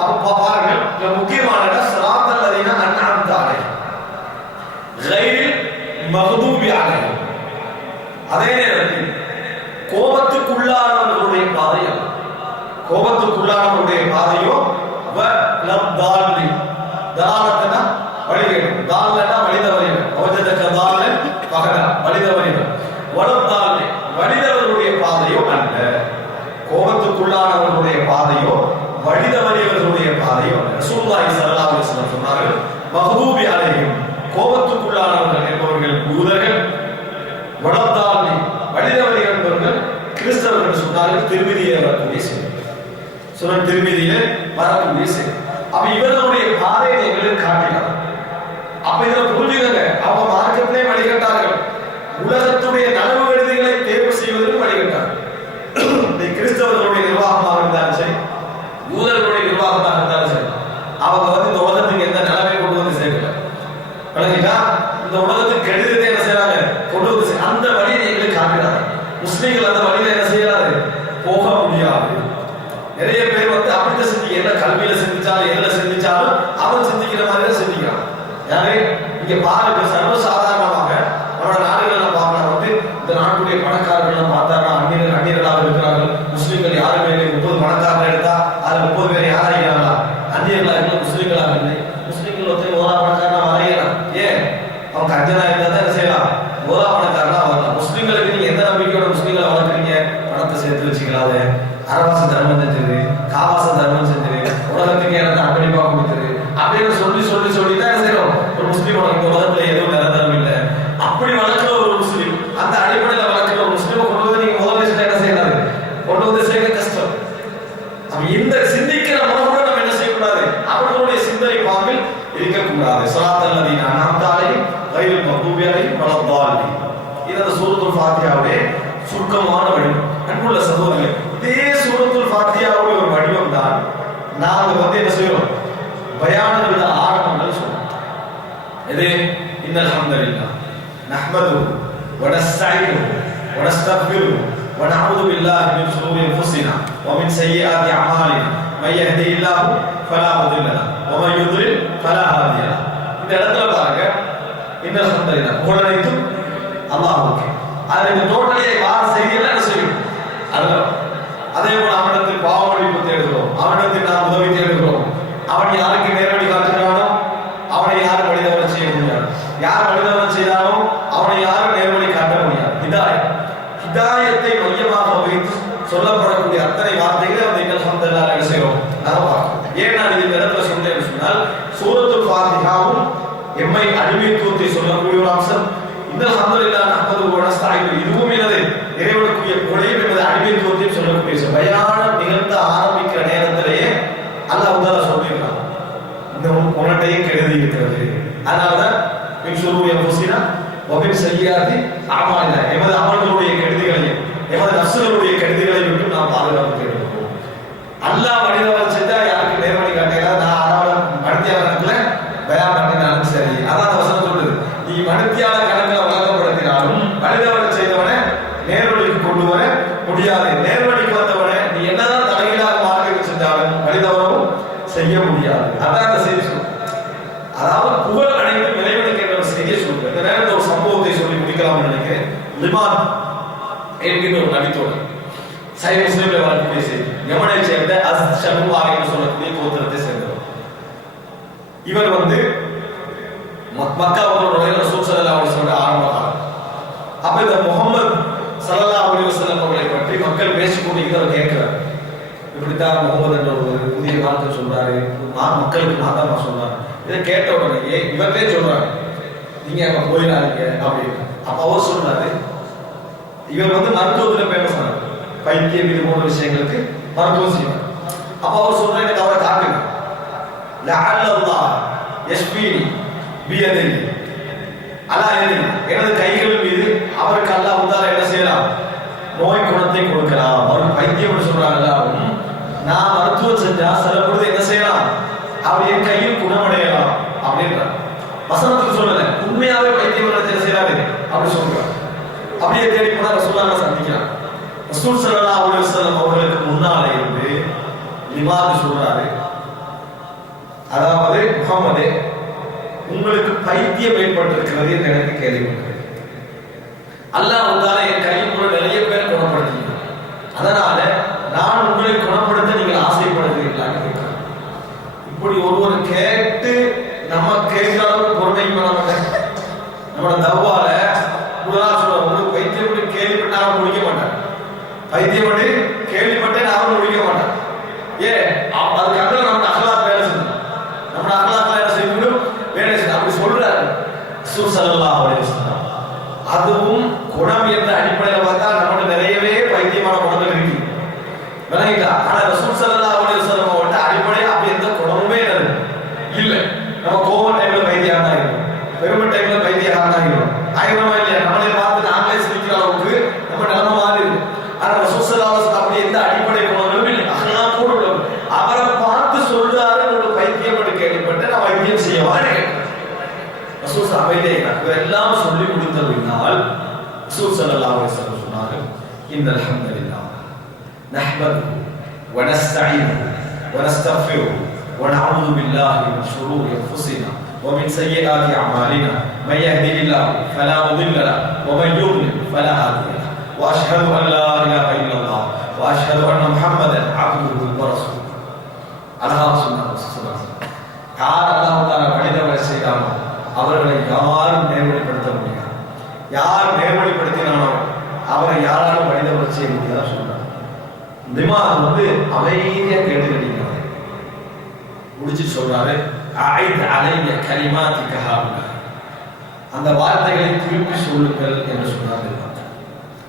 அப்ப பாருங்கள், முக்கியமான ஸிராத்தல் லதீன அன்அம்த அலைஹிம். மக்தூபி அலைஹிம். அதே நேரத்தில் கோபத்துக்குள்ளானவர்களுடைய பாதை அல்ல. கோபத்துக்குள்ளானவர்களுடைய பாதையோ வலத்தாலி, தாலத்தனா வழிகேடு, தாலனா வழிதவறியவர், அவஜதக தாலன் பகல வழிதவறியவர், வலத்தாலி வழிதவர்களுடைய பாதையோ அல்ல. கோபத்துக்குள்ளானவர்களுடைய பாதையோ வழிதவறியவர்களுடைய பாதையோ அல்ல. ரசூலுல்லாஹி ஸல்லல்லாஹு அலைஹி வஸல்லம் சொன்னார்கள், மக்தூபி அலைஹிம், கோபத்துக்குள்ளானவர்கள் என்பவர்கள் யூதர்கள், வலத்தாலி வழிதவறியவர் என்பவர்கள் கிறிஸ்தவர்கள் சொன்னார்கள். திருமதியை வரக்கூடிய செய்தி, சுனன் திருமதியிலே வரக்கூடிய செய்தி. அப்ப இவர்களுடைய பாதையை எங்களுக்கு காட்டினார். அப்ப இதுல புரிஞ்சுக்கங்க, அவங்க மார்க்கத்திலே வழிகட்டார்கள், உலகத்துடைய நலவு விடுதிகளை தேர்வு செய்வதற்கு வழிகட்டார்கள். கிறிஸ்தவர்களுடைய நிர்வாகமாக இருந்தாலும் சரி, யூதர்களுடைய நிர்வாகமாக இருந்தாலும் சரி, அவங்க இந்த உலகத்துக்கு எந்த நிலைமை கொண்டு வந்து சேர்க்கல. விளங்கிட்டா? இந்த உலகத்துக்கு கெடுதலை என்ன செய்யறாங்க, கொண்டு வந்து அந்த வழியை எங்களுக்கு காட்டினாங்க. முஸ்லீம்கள் அந்த வழியில என்ன செய்யறாரு, போக முடியாது. நிறைய பேர் அப்படித்தான் சிந்திக்க, என்ன கல்வியில சிந்திச்சாலும் எதுல சிந்திச்சாலும் அவன் சிந்திக்கிற மாதிரி சிந்திக்கிறான். யாரு இங்க பாருங்க, சர்வசாதாரணமாக நம்மளோட நாடுகள் பார்க்கலாம், இந்த நாட்டுடைய பணக்காரர்கள் பார்த்தாரா அந்நியர்களாக இருக்கிறார்கள். முஸ்லீம்கள் யாருமே இல்லை. 30 பணக்காரர்கள் எடுத்தா அதுல 30 பேர் யாராகிறாங்களா, அந்நியர்களாக இல்லை, முஸ்லீம்களாக இல்லை. முஸ்லீம்கள் ஓரா பணக்காரனா வரையலாம். ஏன் அவன் கஞ்சனா இருந்தா தான் என்ன செய்யலாம், ஓரா பணக்காரனா வரலாம். முஸ்லீம்களுக்கு நீங்க எந்த நம்பிக்கையோட முஸ்லீம்களை வளர்க்குறீங்க? பணத்தை சேர்த்து வச்சுக்கலாத, அரவாச தர்மம் செஞ்சது, காவாச தர்மம் செஞ்சது, உலகத்துக்கு எனக்கு அர்ப்பணிப்பா கொடுத்தது அப்படின்னு சொல்லி சொல்லி சொல்லி தான் என்ன செய்யறோம், ஒரு முஸ்லீம் இந்த உலகத்துல எதுவும் நிரந்தரம் இல்லை. அப்படி வளர்க்கிற ஒரு முஸ்லீம், அந்த அடிப்படையில் வளர்க்கிற ஒரு முஸ்லீமை கொண்டு வந்து நீங்க முதல் என்ன செய்யறாரு, கொண்டு வந்து சேர்க்க கஷ்டம். இந்த சிந்திக்கிற முறை நம்ம என்ன செய்யக்கூடாது, அவர்களுடைய சிந்தனை பாம்பில் இருக்கக்கூடாது. ஸலாத்தல்லதீன அன்அம்த அலைஹிம் கைரில் மக்தூபி அலைஹிம் வலத்தாலின். இது அந்த சூரத்துல் ஃபாத்திஹாவுடைய சுருக்கமான வடிவம். அன்புள்ள சகோதரர்களே, இதே சூரத்துல் ஃபாத்திஹாவுடைய ஒரு வடிவம் தான் நாங்க என்ன செய்யறோம், பயானோட ஆரம்பங்கள் சொல்றோம். இது இன்னல் ஹம்தலில்லாஹ் நஹ்மதுஹு வ நஸ்தஈனுஹு வ நஸ்தக்ஃபிருஹு வ நஊது பில்லாஹி மின் ஷுரூரி அன்ஃபுஸினா வ மின் ஸய்யிஆத்தி அமாலினா மை யஹ்திஹில்லாஹு ஃபலா முதில்ல லஹு வ மை யுத்லில் ஃபலா ஹாதிய லஹு. இந்த இடத்துல பாருங்க, இன்னல் ஹம்தலில்லாஹ் புகழனைத்தும் அல்லாஹ்வுக்கே. அது இந்த டோட்டலே வார செய்தியெல்லாம் என்ன செய்யும், அதுதான். அதே போல அவனிடத்தில் பாவமன்னிப்பு தேடுகிறோம், அவனிடத்தில் நாம் உதவி தேடுகிறோம். அவன் யாருக்கு நேர்வழி காட்டுகிறானோ அவனை யாரும் வழிதவற செய்ய முடியாது. யார் வழிதவற செய்தாலும் அவனை யாரும் நேர்வழி காட்ட முடியாது. ஹிதாயத்தை மையமாக வைத்து சொல்லப்படக்கூடிய அத்தனை வார்த்தைகளை அந்த இன்னல் ஹம்தலில்லாஹ் என்ன செய்யறோம், நாம பார்க்கிறோம். ஏன் நான் இந்த இடத்துல சொன்னேன்னு சொன்னால், சூரத்துல் ஃபாத்திஹாவும் எம்மை அடிமைத்துவத்தை சொல்லக்கூடிய ஒரு அம்சம். இன்னல் ஹம்தலில்லாஹ் நஹ்மதுஹு வ நஸ்தஈனுஹு, இதுவும் என்னது, இறைவனுக்குரிய புகழையும் என்பது அடிமைத்துவத்தையும் சொல்லக்கூடிய பயானம் நிகழ்த்த ஆரம்பிக்கிற நேரத்திலேயே அல்லாஹ் உதார சொல்லியிருக்கான், இந்த உனட்டையும் கெடுதி இருக்கிறது. அதனாலதான் மின் ஷுரூரி அன்ஃபுஸினா வ மின் ஸய்யிஆத்தி அமாலினா, எமது அமல்களுடைய கெடுதிகளையும் எமது நஃப்ஸுகளுடைய கெடுதிகளையும் விட்டு நாம் பாதுகாப்பு தேடுகிறோம். அல்லாஹ் வழிதவற செஞ்சா யாருக்கு நேர்வழி காட்டல, நான் அறவரம் மணித்தியால கணக்குல பயான் பண்ணினாலும் சரி. அதான் அந்த வசனம் சொல்லுது, நீ மணித்தியால கணக்குல வழங்கப்படுத்தினாலும் வழிதவற செய்தவனை நேர்வழிக்கு கொண்டு வர முடியாது. நேர்வழிக்கு வந்தவனை நீ என்னதான் தலைகீழாக மார்க்கம் செஞ்சாலும் வழிதவறவும் செய்ய முடியாது. அதான் அந்த செய்தி சொல்லும். அதாவது புகழ் அனைத்தும் இறைவனுக்கு என்ற ஒரு செய்தியை சொல்லுங்க. இந்த நேரத்தில் ஒரு சம்பவத்தை சொல்லி முடிக்கலாம்னு நினைக்கிறேன். லிமான் என்கின்ற ஒரு நபித்தோடு சஹீஹ் முஸ்லிம்ல வரக்கூடிய செய்தி, யமனை சேர்ந்த அஸ்த் ஷபுவா என்று சொல்லக்கூடிய கோத்திரத்தை சேர்ந்தவர். இவர் மக்காவுடைய ரசூல் ஸல்லல்லாஹு அலைஹி வஸல்லம் ஆரம்ப காலம். அப்ப இந்த முஹம்மது ஸல்லல்லாஹு அலைஹி வஸல்லம் அவர்களை பற்றி மக்கள் பேசிக்கொண்டு இவர் கேட்கிறார், இப்படித்தான் முகமது என்ற ஒரு புதிய மார்க்கம் சொல்றாரு, மக்களுக்கு மாதமா சொல்றாரு. இதை கேட்ட உடனே இவர்கிட்டே சொல்றாரு, நீங்க அங்க போயிடாதீங்க அப்படின்னு. அப்ப அவர் சொல்றாரு, இவர் மருத்துவத்துல ஃபேமஸ் ஆனார், பைத்தியம் இது போன்ற விஷயங்களுக்கு மருத்துவம் செய்வார். அப்ப அவர் சொல்ற, எனக்கு அவரை காட்டுங்க, லஅல்லல்லாஹ் யஷ்ஃபீனி பியதிஹி அலா யதி, எனது கைகள் மீது அவருக்கு அல்லாஹ் உத்தால என்ன செய்யலாம், நோய் குணத்தை கொடுக்கலாம். அவர் பைத்தியம் சொல்றாங்க, நான் மருத்துவம் செஞ்சா சில பொழுது என்ன செய்யலாம், அவர் என் கையில் குணமடையலாம் அப்படின்றார். வசனத்துக்கு சொல்லல, உண்மையாவே பைத்தியம் என்ன செய்யறாரு அப்படி சொல்றாரு. அப்படியே தேடி போனா ரசூலுல்லாஹ் சந்திக்கிறார். ரசூல் ஸல்லல்லாஹு அலைஹி வஸல்லம் அவர்களுக்கு முன்னாலே இருந்து லிமாத் சொல்றாரு, அதாவது முஹம்மதே, உங்களுக்கு பைத்தியம் ஏற்பட்டிருக்கிறது என்று எனக்கு கேள்விப்பட்டது. அல்லாஹ் வந்தாலே என் கைக்குள்ள நிறைய பேர் குணப்படுத்தீங்க, அதனால நான் உங்களை குணப்படுத்த நீங்கள் ஆசைப்படுகிறீர்களான்னு கேட்கிறேன். இப்படி ஒருவர் கேட்டு நம்ம கேட்கிற அளவுக்கு பொறுமைக்கு பண்ண மாட்டேன். நம்மளோட தவ்வால சொல்லுவாங்க, உங்களுக்கு பைத்தியம் பண்ணி கேள்விப்பட்டு அவன் முடிக்க மாட்டான், பைத்தியம் பண்ணி கேள்விப்பட்டே அவன் முடிக்க மாட்டான். ஏன் அதுக்காக நம்ம அகலாக் வேலை செய்யணும், நம்ம அகலாக் வேலை செய்யணும், வேலை செய்யணும் அப்படி சொல்றாரு ரசூல் ஸல்லல்லாஹு அலைஹி வஸல்லம். அதுவும் குணம் என்ற அடிப்படையில் பார்த்தா நம்மகிட்ட நிறையவே பைத்தியமான குணங்கள் இருக்கு, விளங்கிட்டா. ஆனா ரசூல் ஸல்லல்லாஹு அலைஹி வஸல்லம் அவர்கிட்ட அடிப்படையில் அப்படி எந்த குணமுமே இல்லை. நம்ம கோவம் டைம்ல பைத்தியம் தான் இருக்கும், பெருமை டைம்ல பைத்தியம் தான் இருக்கும், ஆயிரமா இல்லையா, நம்மளே பார்த்து நாங்களே சிரிக்கிற அளவுக்கு நம்ம நிலைமை மாறி இருக்கு. ஆனா ரசூல் ஸல்லல்லாஹு அலைஹி வஸல்லம் அப்படி எந்த அடிப்படை குணங்களும் இல்லை, அதெல்லாம் கூட உள்ளது. அவரை பார்த்து சொல்றாரு ஒரு பைத்தியம் என்று கேள்விப்பட்டு நான் வைத்தியம் செய்யவான்னு கேட்கிறேன். ரசூல் எல்லாம் சொல்லி கொடுத்த பின்னால் ரசூல் ஸல்லல்லாஹு அலைஹி வஸல்லம் சொன்னார்கள், இன்னல் ஹம்தலில்லாஹ் நஹ்மதுஹு வ நஸ்தஈனுஹு வ நஸ்தக்ஃபிருஹு வ நஅஊது பில்லாஹி மின் ஷுரூரி அன்ஃபுஸினா வ மின் ஸய்யிஆத்தி அஅமாலினா மன் யஹ்திஹில்லாஹு ஃபலா முضில்ல லஹு வ மன் யுضلل ஃபலா ஹாதிய லஹு வ அஷ்ஹது அன் லா இலாஹா இல்லல்லாஹ் வ அஷ்ஹது அன்ன முஹம்மதன் அப்துஹு வ ரசூலுஹு. அல்லாஹ் சுப்ஹானஹு யார் அல்லாஹ் தஆலா வழிதவரை செய்தானோ அவர்களை யாரும் நேர்வழிப்படுத்த முடியாது, யார் நேர்வழிப்படுத்தினானோ அவரை யாராலும் வழிதவரை செய்ய முடியாது சொல்றாங்க. திமாக் அமைதியா கேட்டு கட்டிக்கிறாங்க. முடிச்சு சொல்றாரு, அஐத் அலைய கலிமாத்திக ஹாஉலா, அந்த வார்த்தைகளை திருப்பி சொல்லுங்கள் என்று சொன்னார்.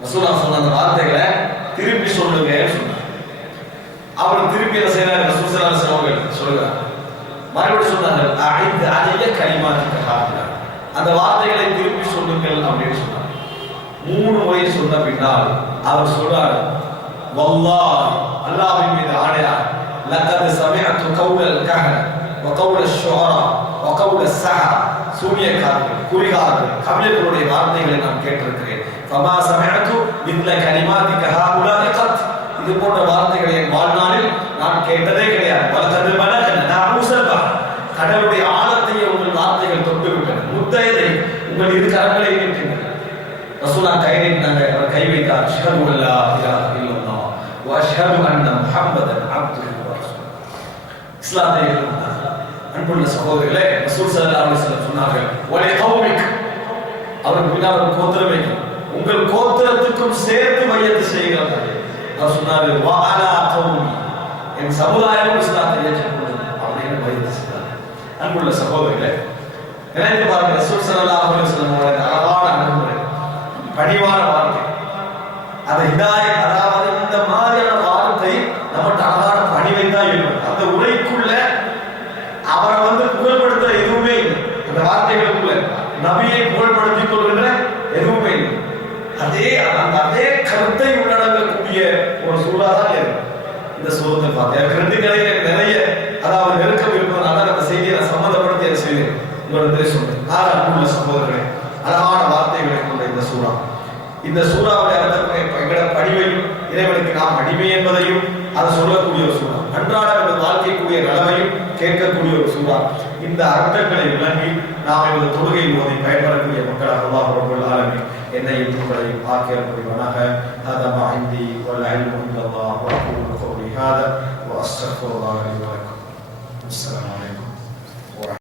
ரசூலுல்லாஹ் சொன்ன அந்த வார்த்தைகளை திருப்பி சொல்லுங்க சொன்னார். அவர் திருப்பி என்ன செய்யறாரு, ரசூல் ஸல்லல்லாஹு அலைஹி வஸல்லம் சொல்றார், மறுபடியும் சொன்னார்கள், அஐத் அலைய கலிமாத்திக ஹாஉலா, அந்த வார்த்தைகளை திருப்பி சொல்லுங்கள் அப்படின்னு சொன்னார். 3 முறை சொன்ன பின்னால் அவர் சொல்றார், வல்லாஹ் அல்லாஹ்வின் மீது ஆணையாக, லகத் சமிஅது கௌலல் கஹன வ கௌலஷ் ஷுஅரா வ கௌலஸ் ஸஹரா, சூனியக்காரர்கள் குறிகாரர்கள் கவிஞர்களுடைய வார்த்தைகளை நான் கேட்டிருக்கிறேன். ஃபமா சமிஅது மித்ல கலிமாத்திக ஹாஉலாஇ கத், இது போன்ற வார்த்தைகளை என் வாழ்நாளில் நான் கேட்டதே கிடையாது. வலகத் பலகன நஅூஸல் பஹர், கடலுடைய ஆழத்தை உங்கள் வார்த்தைகள் தொட்டு விட்டன. முத்தையதை உங்கள் இரு கரங்களை நீட்டின. ரசூலுல்லாஹ் கை நீட்டினாங்க, அவர் கை வைத்தார், அஷ்ஹது அல்லா இலாஹா இல்லல்லாஹ் வ அஷ்ஹது அன்ன முஹம்மதன் அப்துஹு வ ரசூலுஹு. இஸ்லாத்தை ஏற்றுக்கொண்டார். அன்புள்ள சகோதரர்களே, ரசூல் ஸல்லல்லாஹு அலைஹி வஸல்லம் சொன்னார்கள், வலி கௌமிக், அவருக்கு பின்னால் ஒரு கோத்திரம் வைக்கும், உங்கள் கோத்திரத்துக்கும் சேர்த்து வையத்து செய்கிறார்கள். அவர் சொன்னாரு, வ அலா கௌமி, என் சமுதாயம் இஸ்லாத்தை ஏற்றுக்கொண்டது அப்படின்னு வையத்து செய்தார். அன்புள்ள சகோதரர்களே, நினைத்து பாருங்க, ரசூல் ஸல்லல்லாஹு அலைஹி வஸல்லம் அவருடைய அழகான அணுகுமுறை, பணிவான வார்த்தை, அந்த ஹிதாயத், அதாவது இந்த மாதிரியான வார்த்தை நம்மகிட்ட அழகான பணிவை தான் இருக்கும். அந்த உரைக்குள்ள அவரை புகழ்படுத்துற எதுவுமே இல்லை, அந்த வார்த்தைகளுக்குள்ள நபியை புகழ்படுத்திக் கொள்கின்ற எதுவுமே இல்லை. அதே கருத்தை உள்ளடங்கக்கூடிய ஒரு சூழலாதான் இருக்கும் இந்த சூரத்தை பார்த்து. எனக்கு 2 கலையில நிறைய அதாவது நெருக்கம் இருப்பதனால அந்த செய்தியை நான் சம்மந்தப்படுத்தி அதை செய்தேன், உங்களிடத்திலே சொன்னேன். அன்புள்ள சகோதரர்களே, அழகான வார்த்தைகளை கொண்ட இந்த சூறாவுடைய அர்த்தத்தை எங்களோட பணிவையும் இறைவனுக்கு நாம் அடிமை என்பதையும் அதை சொல்லக்கூடிய ஒரு சூறா, அன்றாட வாழ்க்கைக்குரிய நலவையும் கேட்கக்கூடிய ஒரு சூறா. இந்த அர்த்தங்களை விளங்கி நாம் இந்த தொழுகையில் ஓதி பயன்படக்கூடிய மக்களாக அல்லாஹ் ரப்பல் ஆலமீன் என்னையும் உங்களையும் ஆக்கியல் புரிவானாக. ஹதா மா இன்தி வல் இல்மு இன்தல்லாஹ் வ அகூலு கௌலி ஹாதா வ அஸ்தக்ஃபிருல்லாஹ் லி வ லக்கும். அஸ்ஸலாமு அலைக்கும்.